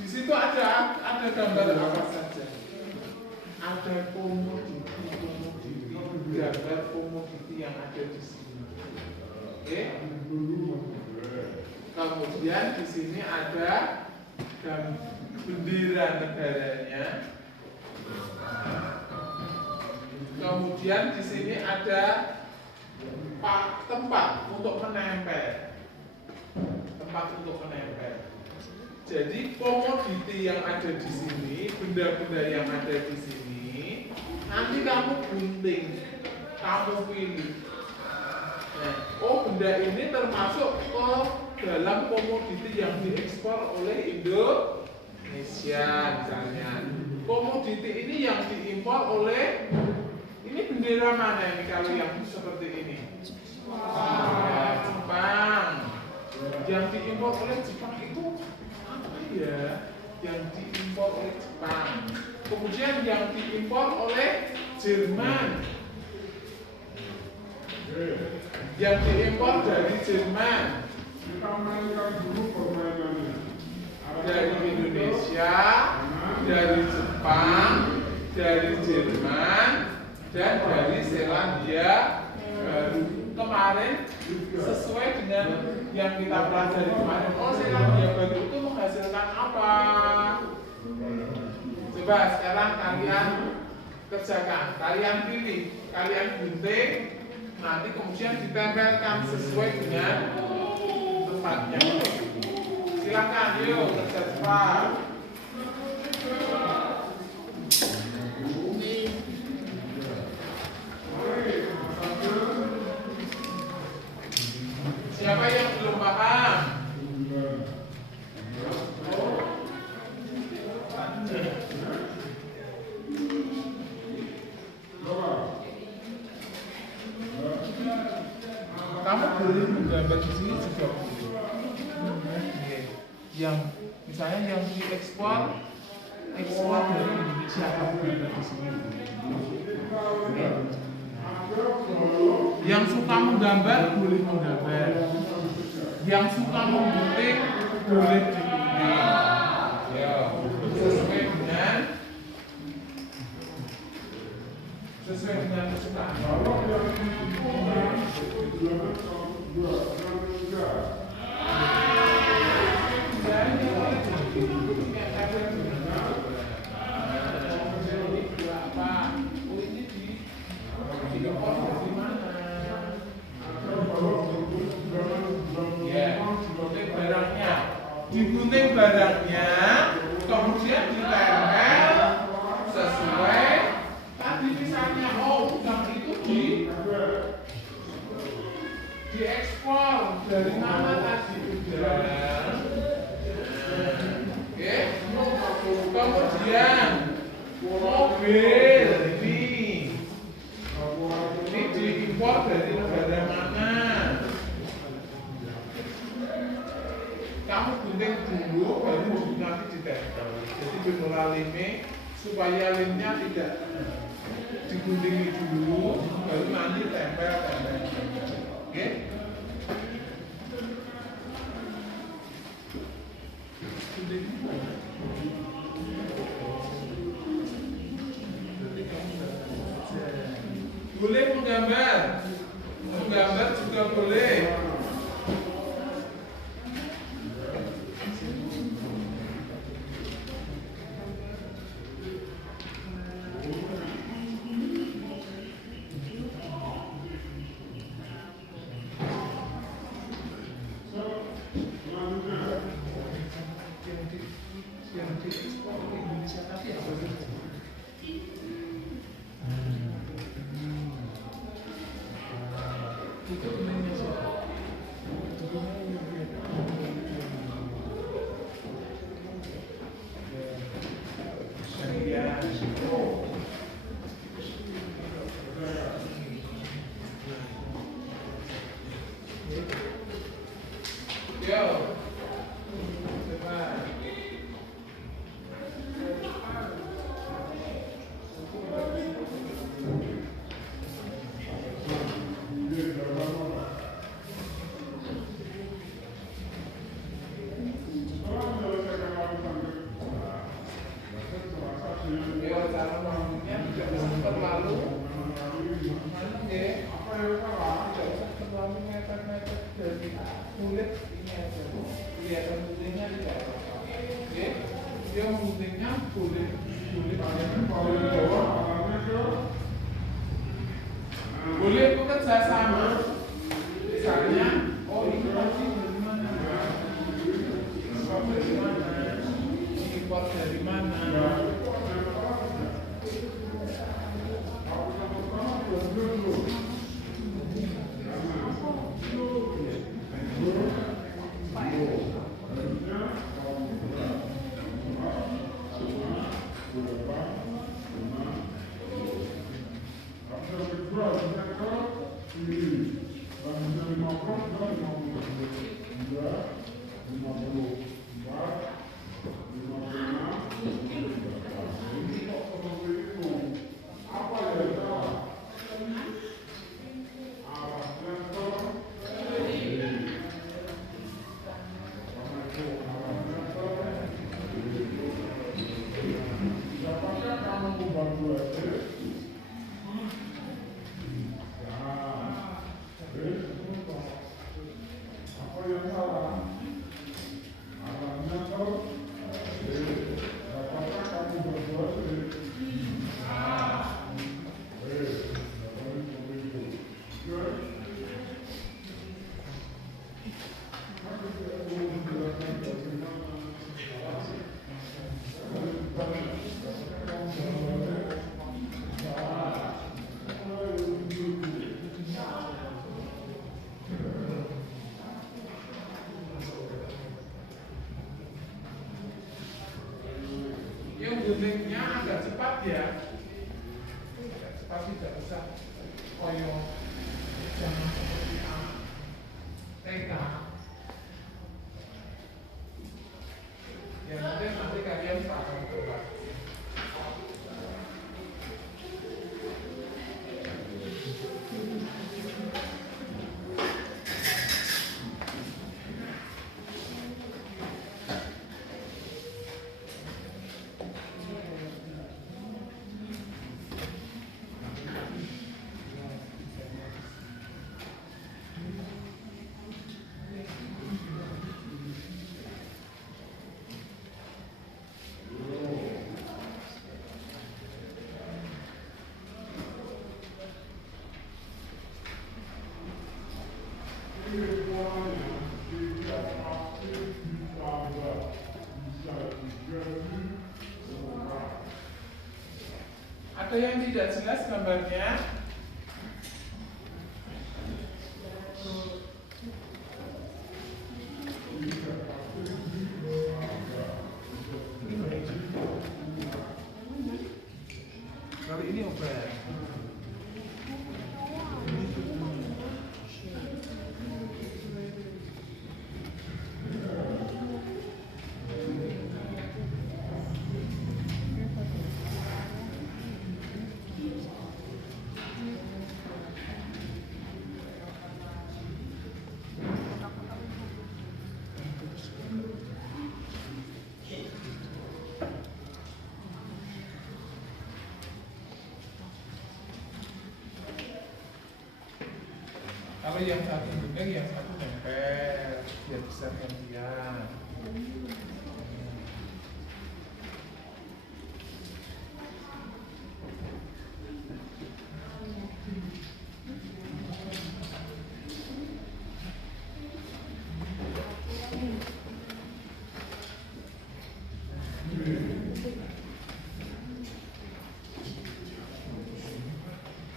di situ ada gambar apa saja? Ada komoditi, gambar komoditi yang ada di sini. Oke. Kemudian di sini ada bendera negaranya. Kemudian di sini ada tempat untuk menempel. Tempat untuk menempel. Jadi komoditi yang ada di sini, benda-benda yang ada di sini, nanti kamu gunting, kamu pilih. Nah, oh benda ini termasuk ke dalam komoditi yang diekspor oleh Indonesia misalnya. Komoditi ini yang diimpor oleh, ini bendera mana ini kalau yang seperti ini? Ya, Jepang. Yang diimpor oleh Jepang itu apa ya? Yang diimpor oleh Jepang. Kemudian yang diimpor oleh Jerman. Yang diimpor dari Jerman. Kita mainkan dulu permainannya. Dari Indonesia, dari Jepang, dari Jerman, dan dari Selandia Baru. Kemarin sesuai dengan yang kita pelajari kemarin, oh Selandia Baru itu menghasilkan apa? Coba sekarang kalian kerjakan, kalian pilih, kalian gunting, nanti kemudian ditempelkan sesuai dengan tempatnya. Silakan, yuk kerja cepat. Siapa yang belum paham? Kamu boleh menggambar di sini juga. Yang misalnya yang diekspor dari Indonesia, kamu gambar di sini. Yang suka menggambar boleh menggambar. Yang suka menggunting boleh digunting. Ya, sesuai dengan kesukaan. Digunting barangnya, kemudian ditempel sesuai tadi misalnya, oh udang itu diekspor dari mana tadi udang, oke? Kemudian mobil ini diimpor dari negara mana? Kamu gunting dulu, baru nanti ditempel. Jadi benar lemnya supaya lemnya tidak digunting dulu, baru nanti tempel. Oke? Boleh menggambar juga boleh. Yang diekspor ke Indonesia tapi apa sih? Itu Indonesia. Yo. Kulit ini aja, kelihatan putihnya tidak apa-apa. Oke, dia mengguntingnya kulit bawah, boleh bekerja sama. Misalnya, oh ini tadi dari mana? Impor dari mana? Impor dari mana? Ini, Yang guningnya agak cepat ya, agak cepat, tidak usah koyo jangan seperti TK. Yang penting nanti kalian paham coba. Ada yang tidak jelas gambarnya? Kali ini obat. Kalau yang satu gunting, yang satu nempel, biar bisa gantian.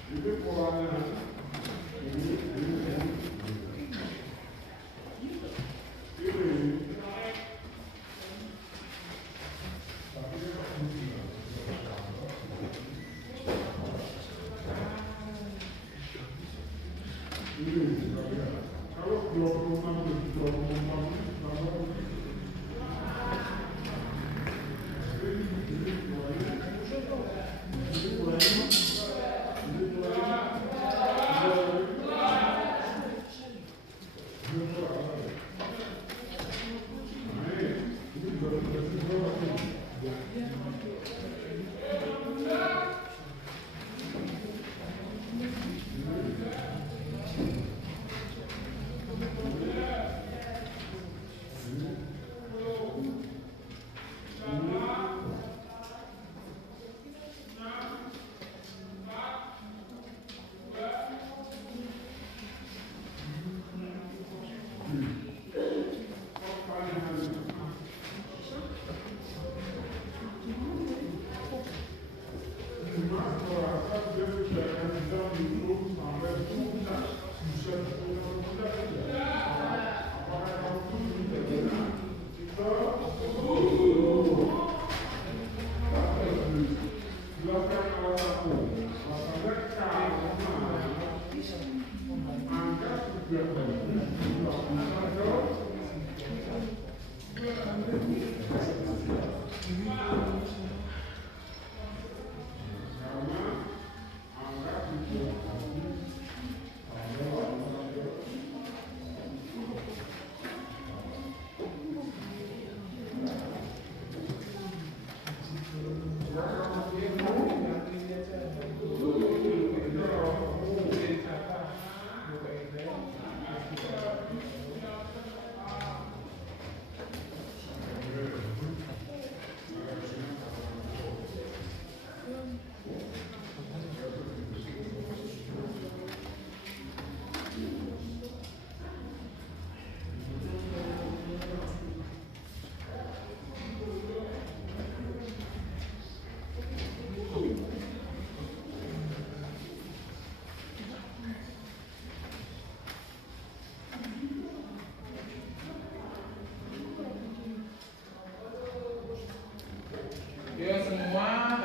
Ini polanya.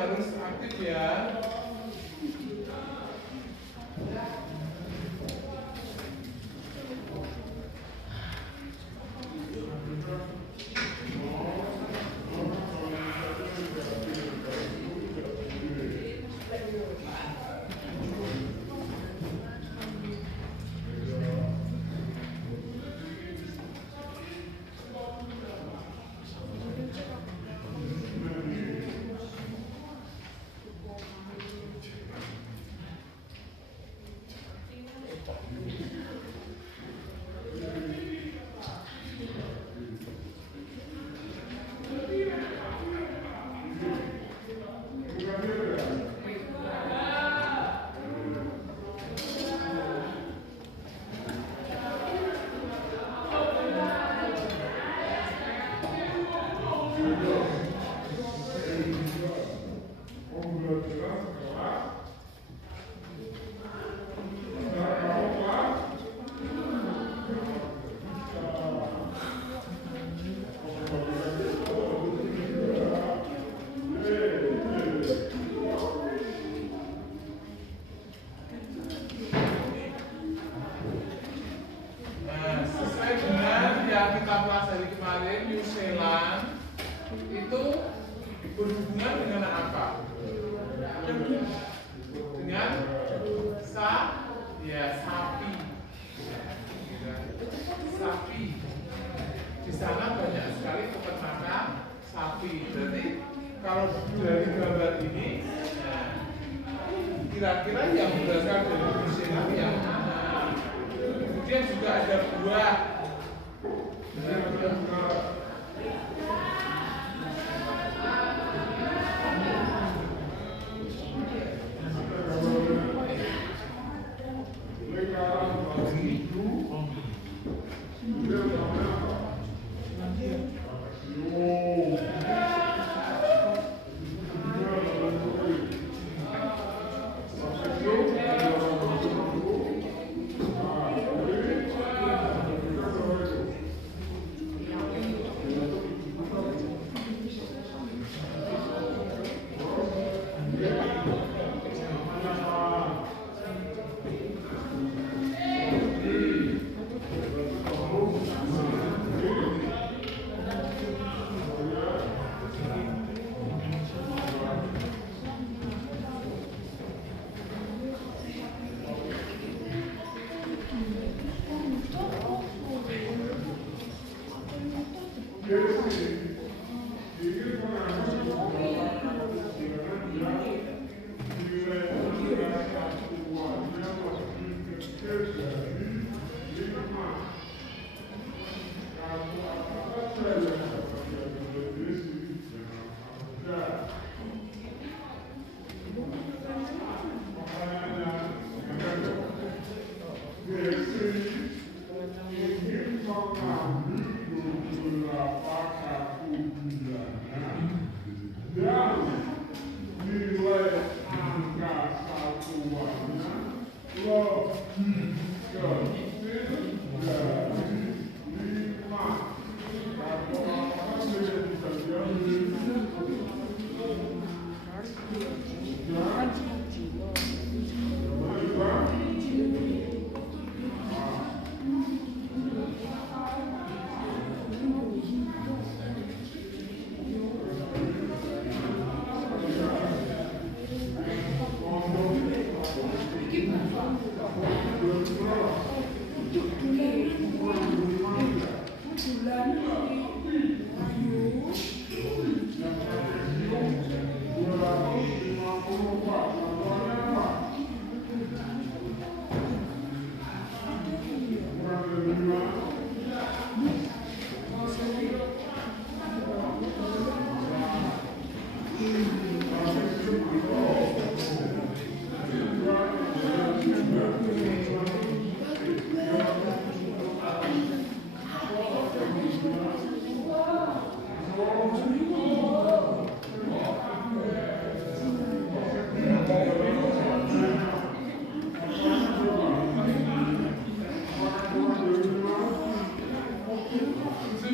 harus aktif ya. Sesuai dengan yang kita pelajari kemarin, New Zealand itu berhubungan dengan apa? Dengan sapi. Sapi. Di sana banyak sekali peternakan sapi. Berarti kalau dari gambar ini, kira-kira yang berasal dari New Zealand yang mana? Kemudian juga ada buah.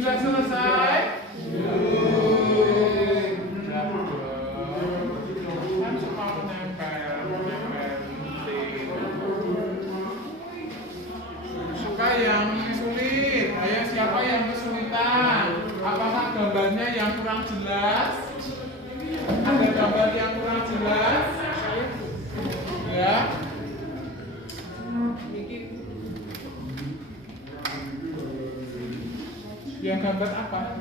Sudah selesai? kurang jelas? Ada gambar yang kurang jelas? Ya. Yang gambar apa?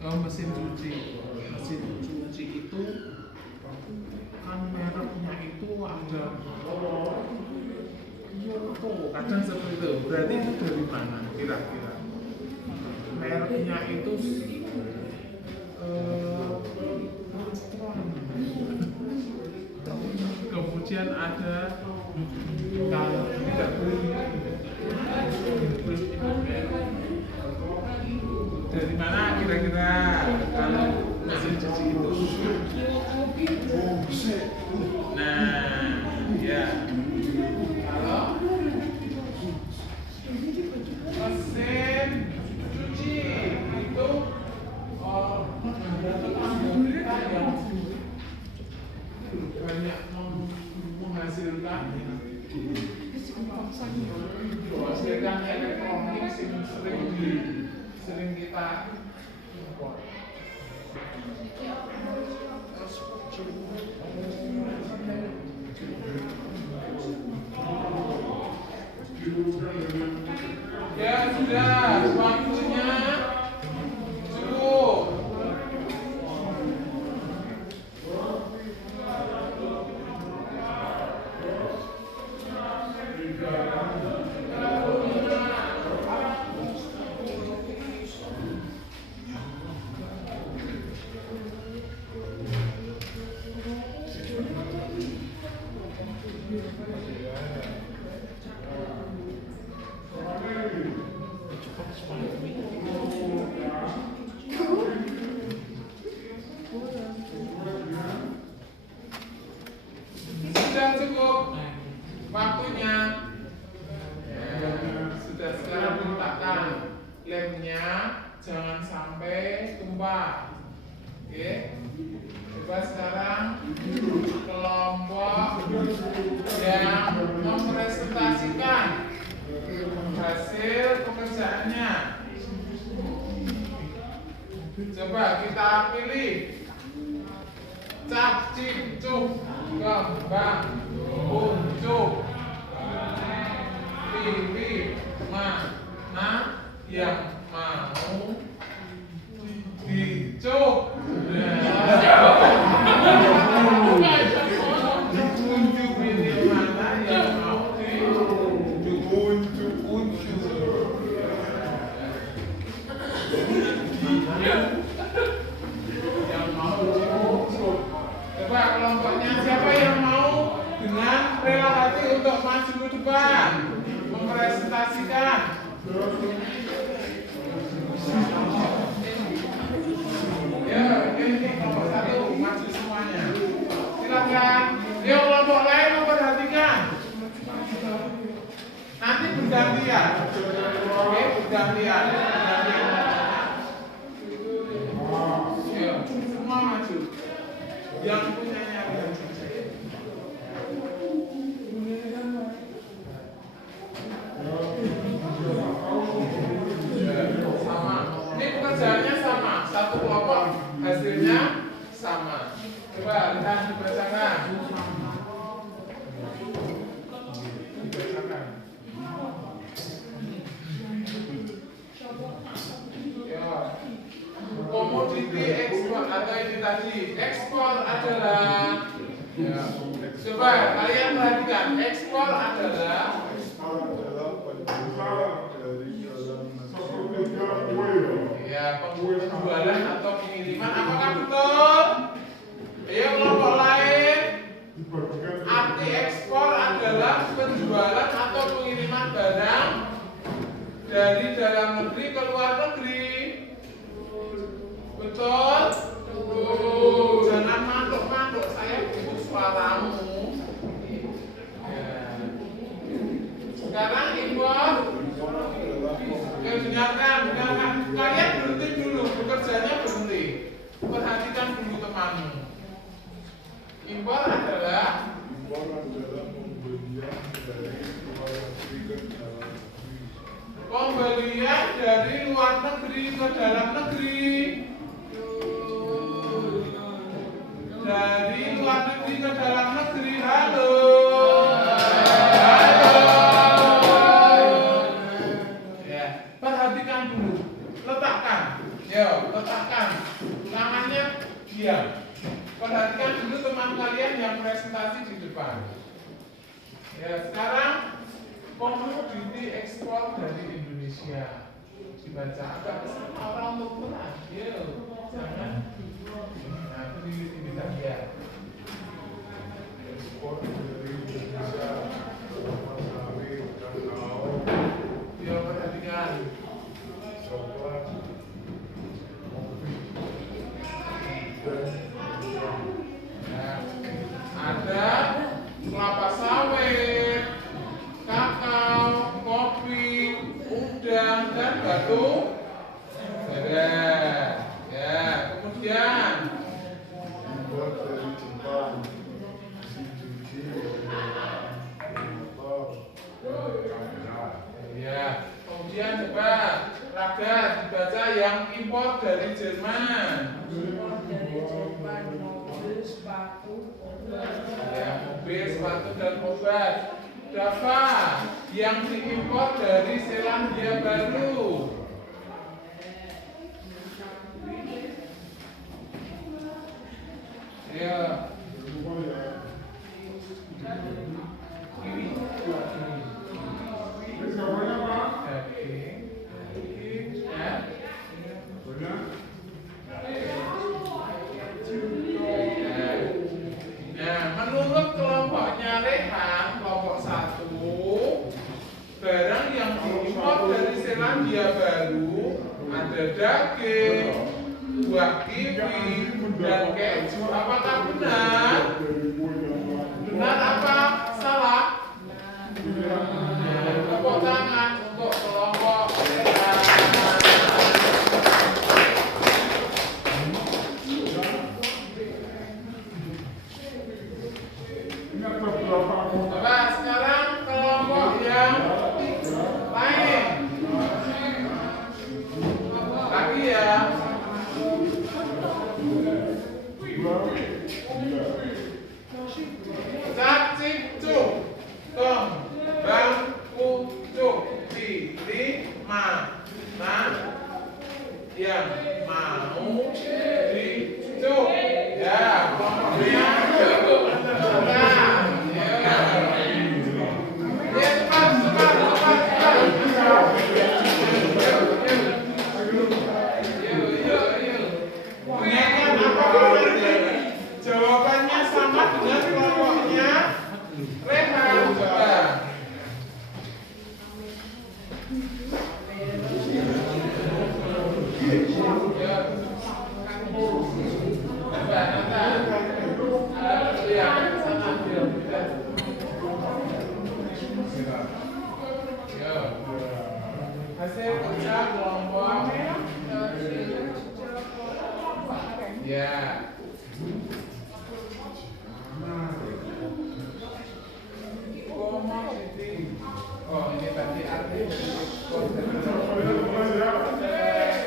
Oh, mesin cuci. Mesin cuci itu kan mereknya itu ada kadang seperti itu. Berarti itu dari mana kira-kira? Mereknya itu kemudian ada kalau tidak dari mana kira-kira kalau mesin cuci itu? Nah, ya. Kalau mesin cuci itu banyak menghasilkan elektronik sering kita import. Ya sudah, waktunya cukup. Sudah cukup waktunya. Ya, sudah sekarang letakkan lemnya, jangan sampai tumpah. Oke, coba sekarang kelompok yang mempresentasikan hasil pekerjaannya. Coba kita pilih cap, cip, cuk, kembang, unjuk. Pilih mana yang mau dicuk. Unjuk, pilih mana yang mau dicuk. Unjuk. Yang mau dicuk. Coba kelompoknya siapa yang mau dengan rela hati untuk maju ke depan mempresentasikan. Ya, ini kelompok satu maju semuanya. Silakan. Yuk kelompok lain memperhatikan. Nanti bergantian. Oke, bergantian. Yuk, semua maju. Yang punyanya sama. Ini pekerjaannya sama, satu kelompok hasilnya sama. Coba lihat dibacakan. Ya. Komoditi ekspor atau ini tadi ekspor adalah ya. Coba kalian perhatikan, ekspor adalah ya penjualan atau pengiriman. Apakah betul? Ayo kelompok lain. Arti ekspor adalah penjualan atau pengiriman barang dari dalam negeri ke luar negeri. Betul? Jangan mantuk-mantuk, saya butuh suaramu. Ya. Sekarang impor. Ya, dengarkan. Kalian berhenti dulu, bekerjanya berhenti. Perhatikan dulu temanmu. Impor adalah pembelian dari luar negeri ke dalam pembelian dari luar negeri ke dalam negeri. Dari luar negeri ke dalam negeri. Halo. Ya, perhatikan dulu. Letakkan. Yo, letakkan. Tangannya diam. Perhatikan dulu teman kalian yang presentasi di depan. Ya, sekarang komoditi ekspor dari Indonesia. Dibaca agak sama orang untuk berat. Yo, jangan. Nah, itu di ya. Ekspor dari Indonesia kelapa sawit, kakao, Yo, perhatikan. coklat, kopi, dan Nah, ada kelapa sawit, kakao, kopi, udang, dan batu bara. Ya, kemudian dibuat dari Jepang, CGG, motor, kamera. ya, kemudian coba Raga dibaca yang impor dari Jerman. Dari Jerman, mobil, sepatu, obat. Ya, mobil, sepatu, dan obat. Dava yang diimpor dari Selandia Baru. Ya, Semua ya. ini buat ini. Ini gambarnya Pak? Daging, ya. Banyak. Nah, menurut kelompoknya Rehan, kelompok 1, barang yang diimpor dari Selandia Baru ada daging, buah kiwi, dan keju. Apakah benar? Benar apa? Salah? Tepuk tangan untuk kelompok Rehan. Ini ada berapa anggota? Coba sekarang kelompok yang lain. Lagi ya. Cacing cuk, kembang kucuk, pilih mana yang mau dicuk. Ya, kelompoknya nah, ya. Ya, cepat. Ingatkan apa kemarin? Jawabannya sama dengan kelompoknya Rehan. Coba. Ya. Coba, Nata. Ya, sama dia. Ya. Hasil kerja kelompok. Ya. Komoditi. Oh, ini tadi arti dari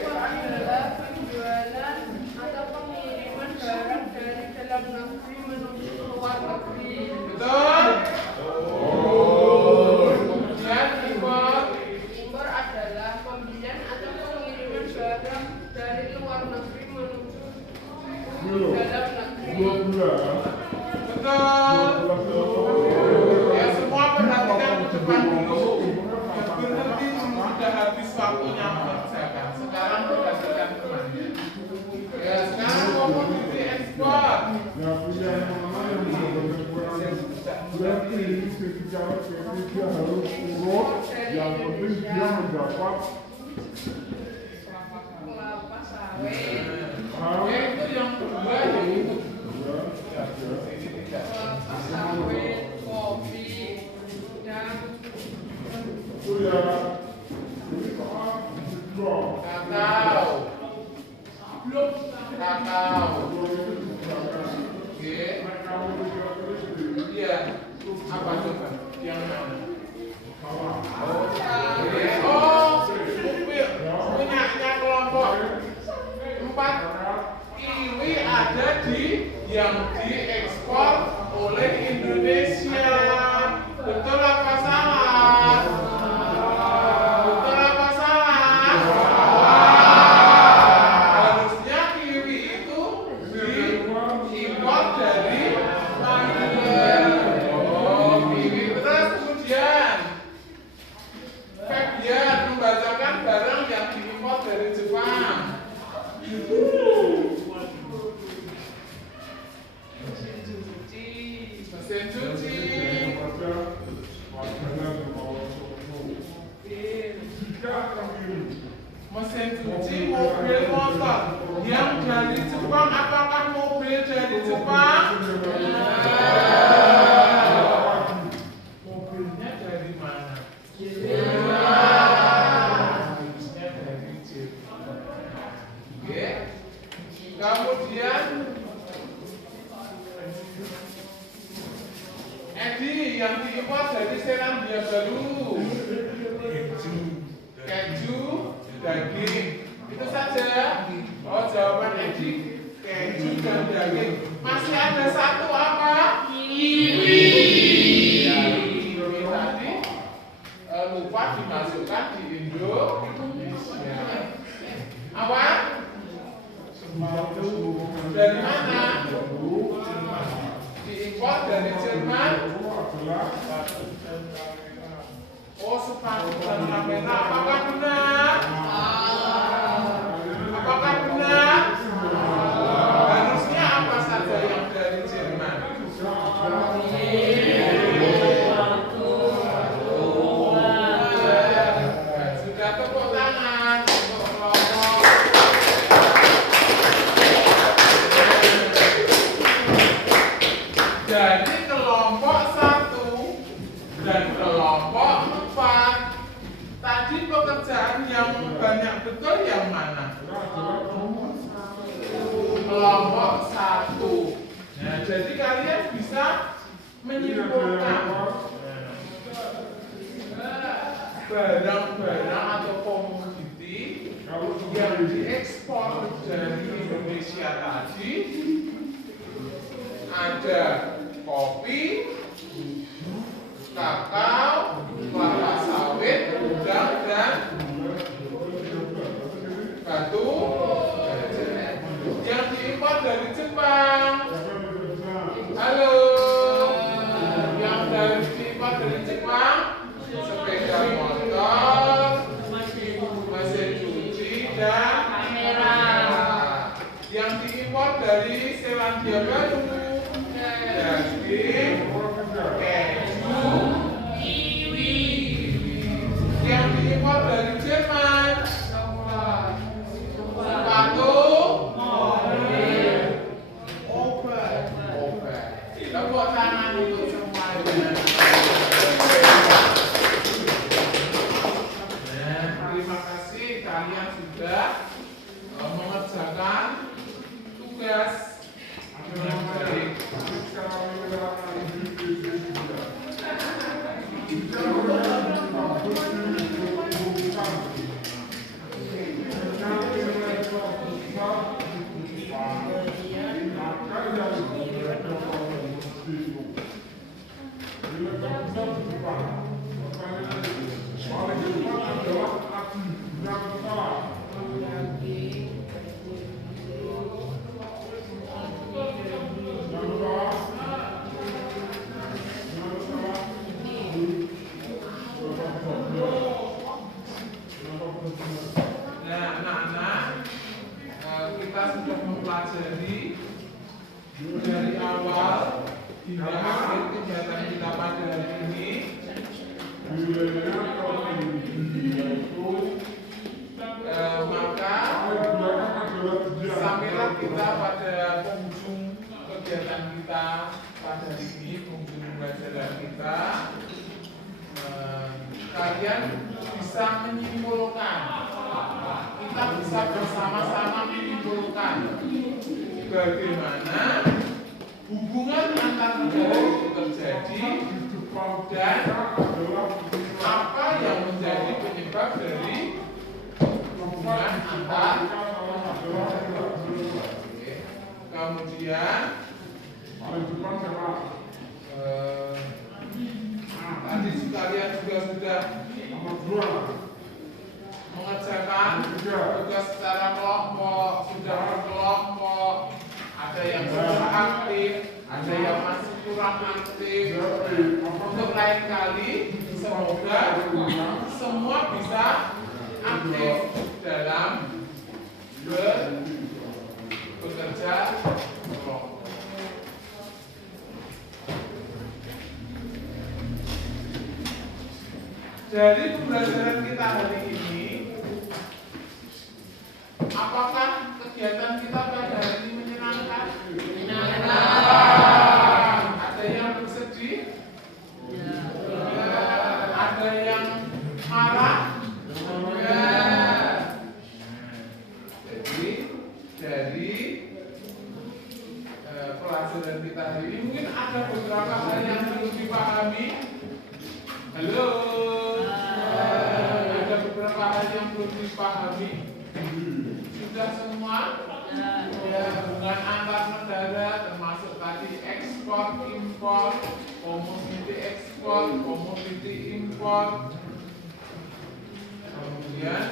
Adalah penjualan atau pengiriman barang dari dalam negeri menuju luar negeri. betul. Kemudian impor. Impor adalah pembelian atau pengiriman barang dari luar negeri menuju dalam negeri. 2 bulan. Betul. Ya, semua perhatikan ke depan dulu. Berhenti sudah habis waktunya mengerjakan. Sekarang perhatikan temannya. Ya, sekarang komoditi ekspor. Nah, punya yang mana yang benar-benar kurang berarti secara teknis dia harus urut, yang penting dia mendapat Kelapa sawit, Oke, itu yang kedua yaitu kelapa sawit, kopi, dan itu ya ini soal blok. kakao. Kakao. Oke. Iya. Apa coba? Yang mana? Oh, sudah baru. Keju, daging. Itu saja. Oh, jawaban Edi keju dan daging. Masih ada satu apa? Kiwi. Ya, kiwi tadi lupa dimasukkan di Indonesia. Apa? Dari mana? Diimpor dari Jerman. Oh, sepatu dan kamera. Apakah benar? Apakah benar? Harusnya apa saja yang dari Jerman? Sudah, tepuk tangan untuk kelompok. Jadi kelompok 1 dan kelompok 4. Tadi pekerjaan yang banyak betul yang mana? Kelompok 1. Nah, jadi kalian bisa menyimpulkan barang-barang atau komoditi yang diekspor dari Indonesia tadi ada kopi, kakao, kelapa sawit, udang, dan batu. Yang diimpor dari Jepang. Halo. Yang diimpor dari Jepang, sepeda motor, mesin cuci, dan kamera. Yang diimpor dari Selandia Baru, daging, keju, kiwi. Yang diimpor dari Jerman, sepatu, mobil, obat. Tepuk tangan untuk semuanya. Nah, terima kasih kalian sudah mengerjakan tugas dengan baik. Nah, anak-anak, kita sudah mempelajari dari awal hingga akhir kegiatan kita pada hari ini. Maka sampailah kita pada penghujung kegiatan kita pada hari ini, penghujung pembelajaran kita. Kalian bisa menyimpulkan, kita bisa bersama-sama menyimpulkan bagaimana hubungan antar negara itu terjadi dan apa yang menjadi penyebab dari hubungan antar negara. Kemudian tadi kalian juga sudah mengerjakan tugas secara kelompok, sudah berkelompok, ada yang sudah aktif, ada yang masih kurang aktif. Untuk lain kali, semoga semua bisa aktif dalam bekerja kelompok. Dari pembelajaran kita hari ini, apakah kegiatan kita pada hari ini menyenangkan? Menyenangkan. Ada yang bersedih? Ya. Ada yang marah? Ya. Jadi dari pelajaran kita hari ini mungkin ada beberapa hal yang perlu dipahami. Halo. belum dipahami? Sudah semua? Ya, hubungan antar negara termasuk tadi ekspor, impor, komoditi ekspor, komoditi impor. Kemudian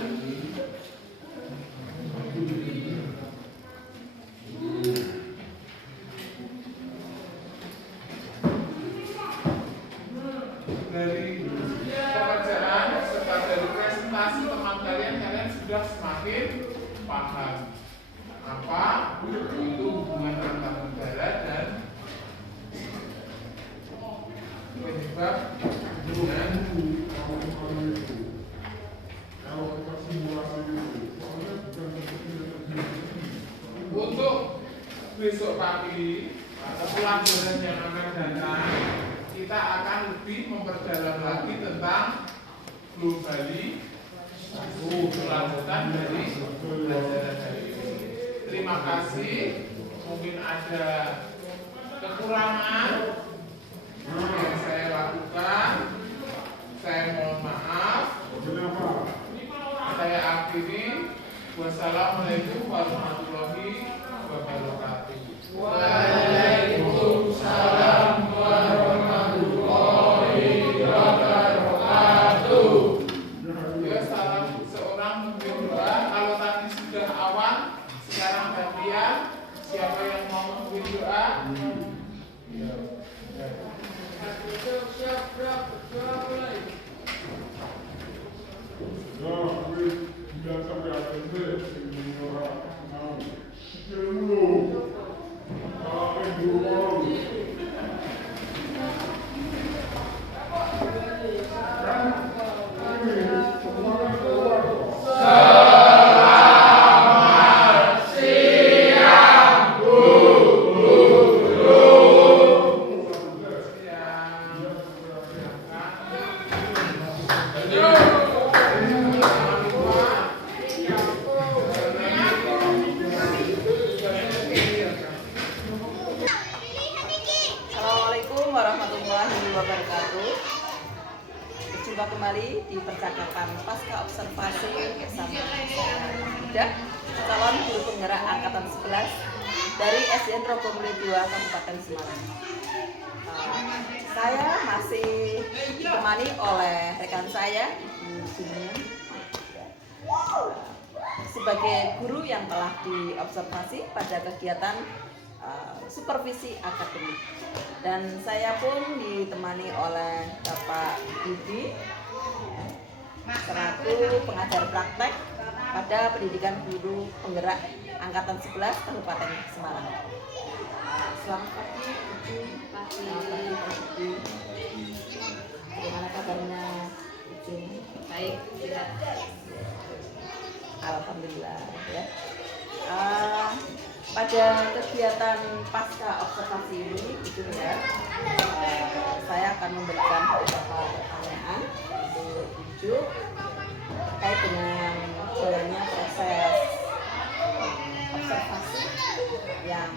dari pekerjaan serta dari presentasi teman kalian sudah semakin paham apa itu hubungan antar negara dan penyebab hubungan. Kalau kita simulasi itu, soalnya bukan seperti yang terjadi. Untuk besok pagi atau pelajaran yang akan datang, kita akan lebih memperdalam lagi tentang globalisasi, kelanjutan dari pelajaran hari ini. Terima kasih. Mungkin ada kekurangan yang saya lakukan, saya mohon maaf. Saya akhiri. Wassalamualaikum warahmatullahi wabarakatuh. Waalaikumsalam warahmatullahi wabarakatuh. Ya, salam seorang memimpin doa. Kalau tadi sudah awan, sekarang gantian. Siapa yang mau memimpin doa? Ya. Siap, doa mulai. Jangan sampai akhirnya ini orang mau dulu apa yang dulu Assalamualaikum warahmatullahi wabarakatuh. Berjumpa kembali di percakapan pasca observasi bersama saya Ida, calon guru penggerak angkatan 11 dari SDN Rogomulyo 2 Kabupaten Semarang. Saya masih ditemani oleh rekan saya Ibu Junia sebagai guru yang telah diobservasi pada kegiatan supervisi akademik, dan saya pun ditemani oleh Bapak Budi selaku pengajar praktek pada pendidikan guru penggerak angkatan 11 Kabupaten Semarang. Selamat pagi Ibu. Selamat pagi Pak Budi. Bagaimana kabarnya Ibu? Baik, tidak. Alhamdulillah ya. Pada kegiatan pasca observasi ini gitu ya, saya akan memberikan beberapa pertanyaan untuk Ibu terkait dengan jalannya proses observasi yang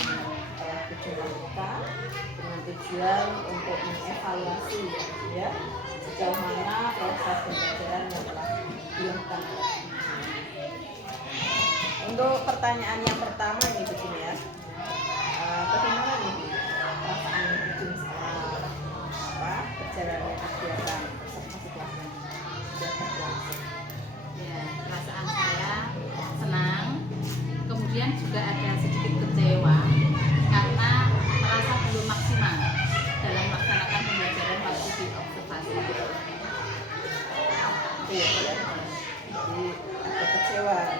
telah Ibu lakukan dengan tujuan untuk mengevaluasi ya sejauh mana proses pembelajaran yang telah dilakukan. Untuk pertanyaan yang pertama ini begini ya, bagaimana nih perasaan Ibu selama berjalannya kegiatan observasi kelasnya sudah berlangsung? Ya, perasaan saya senang, kemudian juga ada sedikit kecewa karena merasa belum maksimal dalam melaksanakan pembelajaran waktu di observasi. Iya, ya. Jadi ada kecewa ya.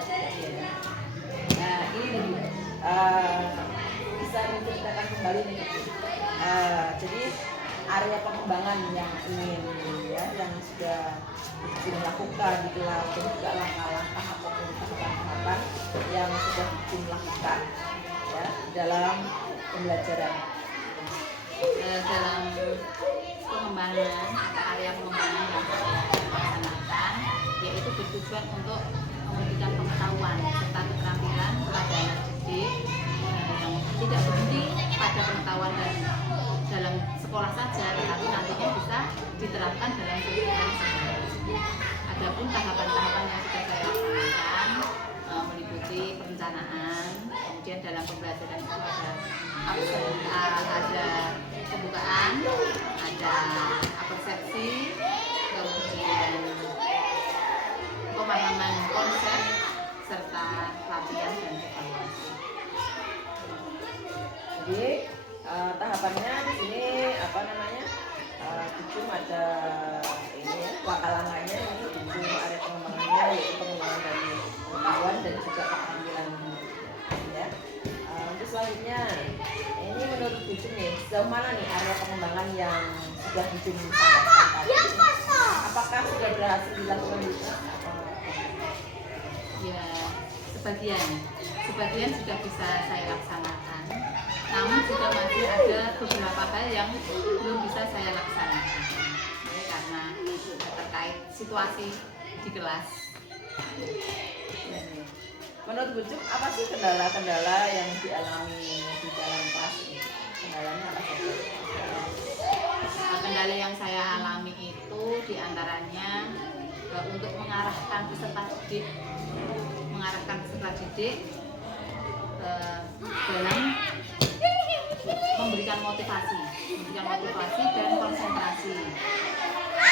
Nah ini nih, bisa menceritakan kembali nih, jadi area pengembangan yang ingin ya, yang sudah dilakukan gitu lah, dan juga langkah-langkah ataupun tahapan-tahapan yang sudah dilakukan ya dalam pembelajaran. Dalam pengembangan atau area pengembangan yang saya laksanakan, yaitu bertujuan untuk memberikan pengetahuan serta keterampilan kepada anak didik yang tidak berhenti pada pengetahuan dalam sekolah saja, tetapi nantinya bisa diterapkan dalam kehidupan sehari-hari. Adapun tahapan-tahapan yang sudah saya pakalangannya ini didukung area pengembangannya yaitu pengembangan dari pengetahuan dan juga keterampilan ya. Untuk selanjutnya ini menurut Bu Jum nih sejauh mana nih area pengembangan yang sudah Bu Jum sampaikan tadi? Apakah sudah berhasil dilakukan Bu Jum? Ya, sebagian sudah bisa saya laksanakan. Namun juga masih ada beberapa hal yang belum bisa saya laksanakan. Ya, karena terkait situasi di kelas. Menurut Bu Jum apa sih kendala-kendala yang dialami di dalam kelas ini? Kendalanya apa saja? Kendala yang saya alami itu diantaranya untuk mengarahkan peserta didik dalam memberikan motivasi dan konsentrasi.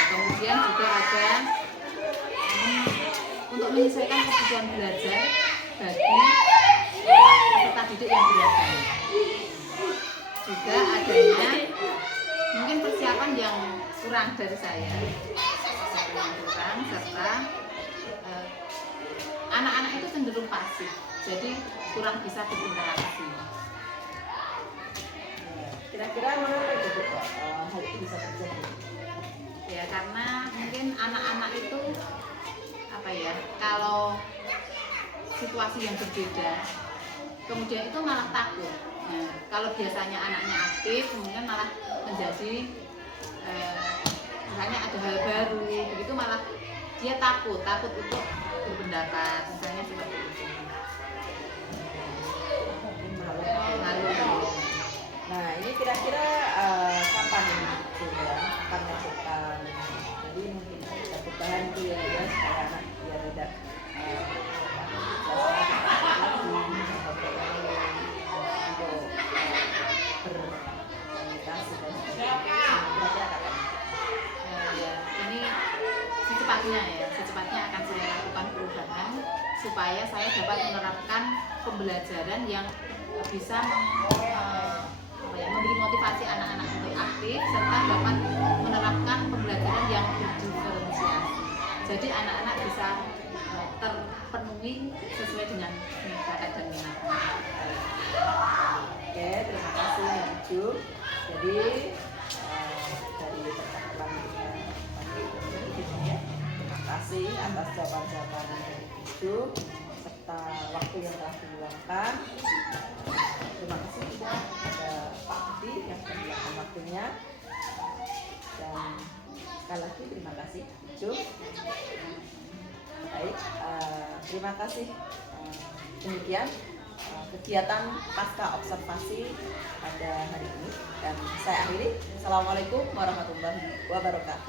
Kemudian juga ada untuk menyesuaikan kebutuhan belajar bagi peserta didik yang beragam. Juga adanya mungkin persiapan yang kurang dari saya, serta anak-anak itu cenderung pasif, jadi kurang bisa berinteraksi. Kira-kira mengapa itu Pak hal itu bisa terjadi? Ya karena mungkin anak-anak itu kalau situasi yang berbeda, kemudian itu malah takut. Nah, kalau biasanya anaknya aktif, kemudian malah menjadi misalnya ada hal baru, begitu malah dia takut untuk berpendapat, misalnya seperti itu. Malu. Nah ini kira-kira kapan ini akan melakukan? Jadi mungkin ada perubahan itu ya supaya anak biar tidak berkomunikasi dan sebagainya. Ini secepatnya akan saya lakukan perubahan supaya saya dapat menerapkan pembelajaran yang bisa memberi motivasi anak-anak untuk aktif serta dapat menerapkan pembelajaran yang berdiferensiasi. Jadi anak-anak bisa terpenuhi sesuai dengan bakat dan minat. Oke, terima kasih Bu Jum. Jadi dari percakapan kita terima kasih atas jawaban-jawaban dari Bu Jum serta waktu yang telah diluangkan. Terima kasih juga kepada Pak Budi yang sudah meluangkan waktunya. Dan sekali lagi terima kasih Bu Jum. Baik, terima kasih. Demikian kegiatan pasca observasi pada hari ini dan saya akhiri. Assalamualaikum warahmatullahi wabarakatuh.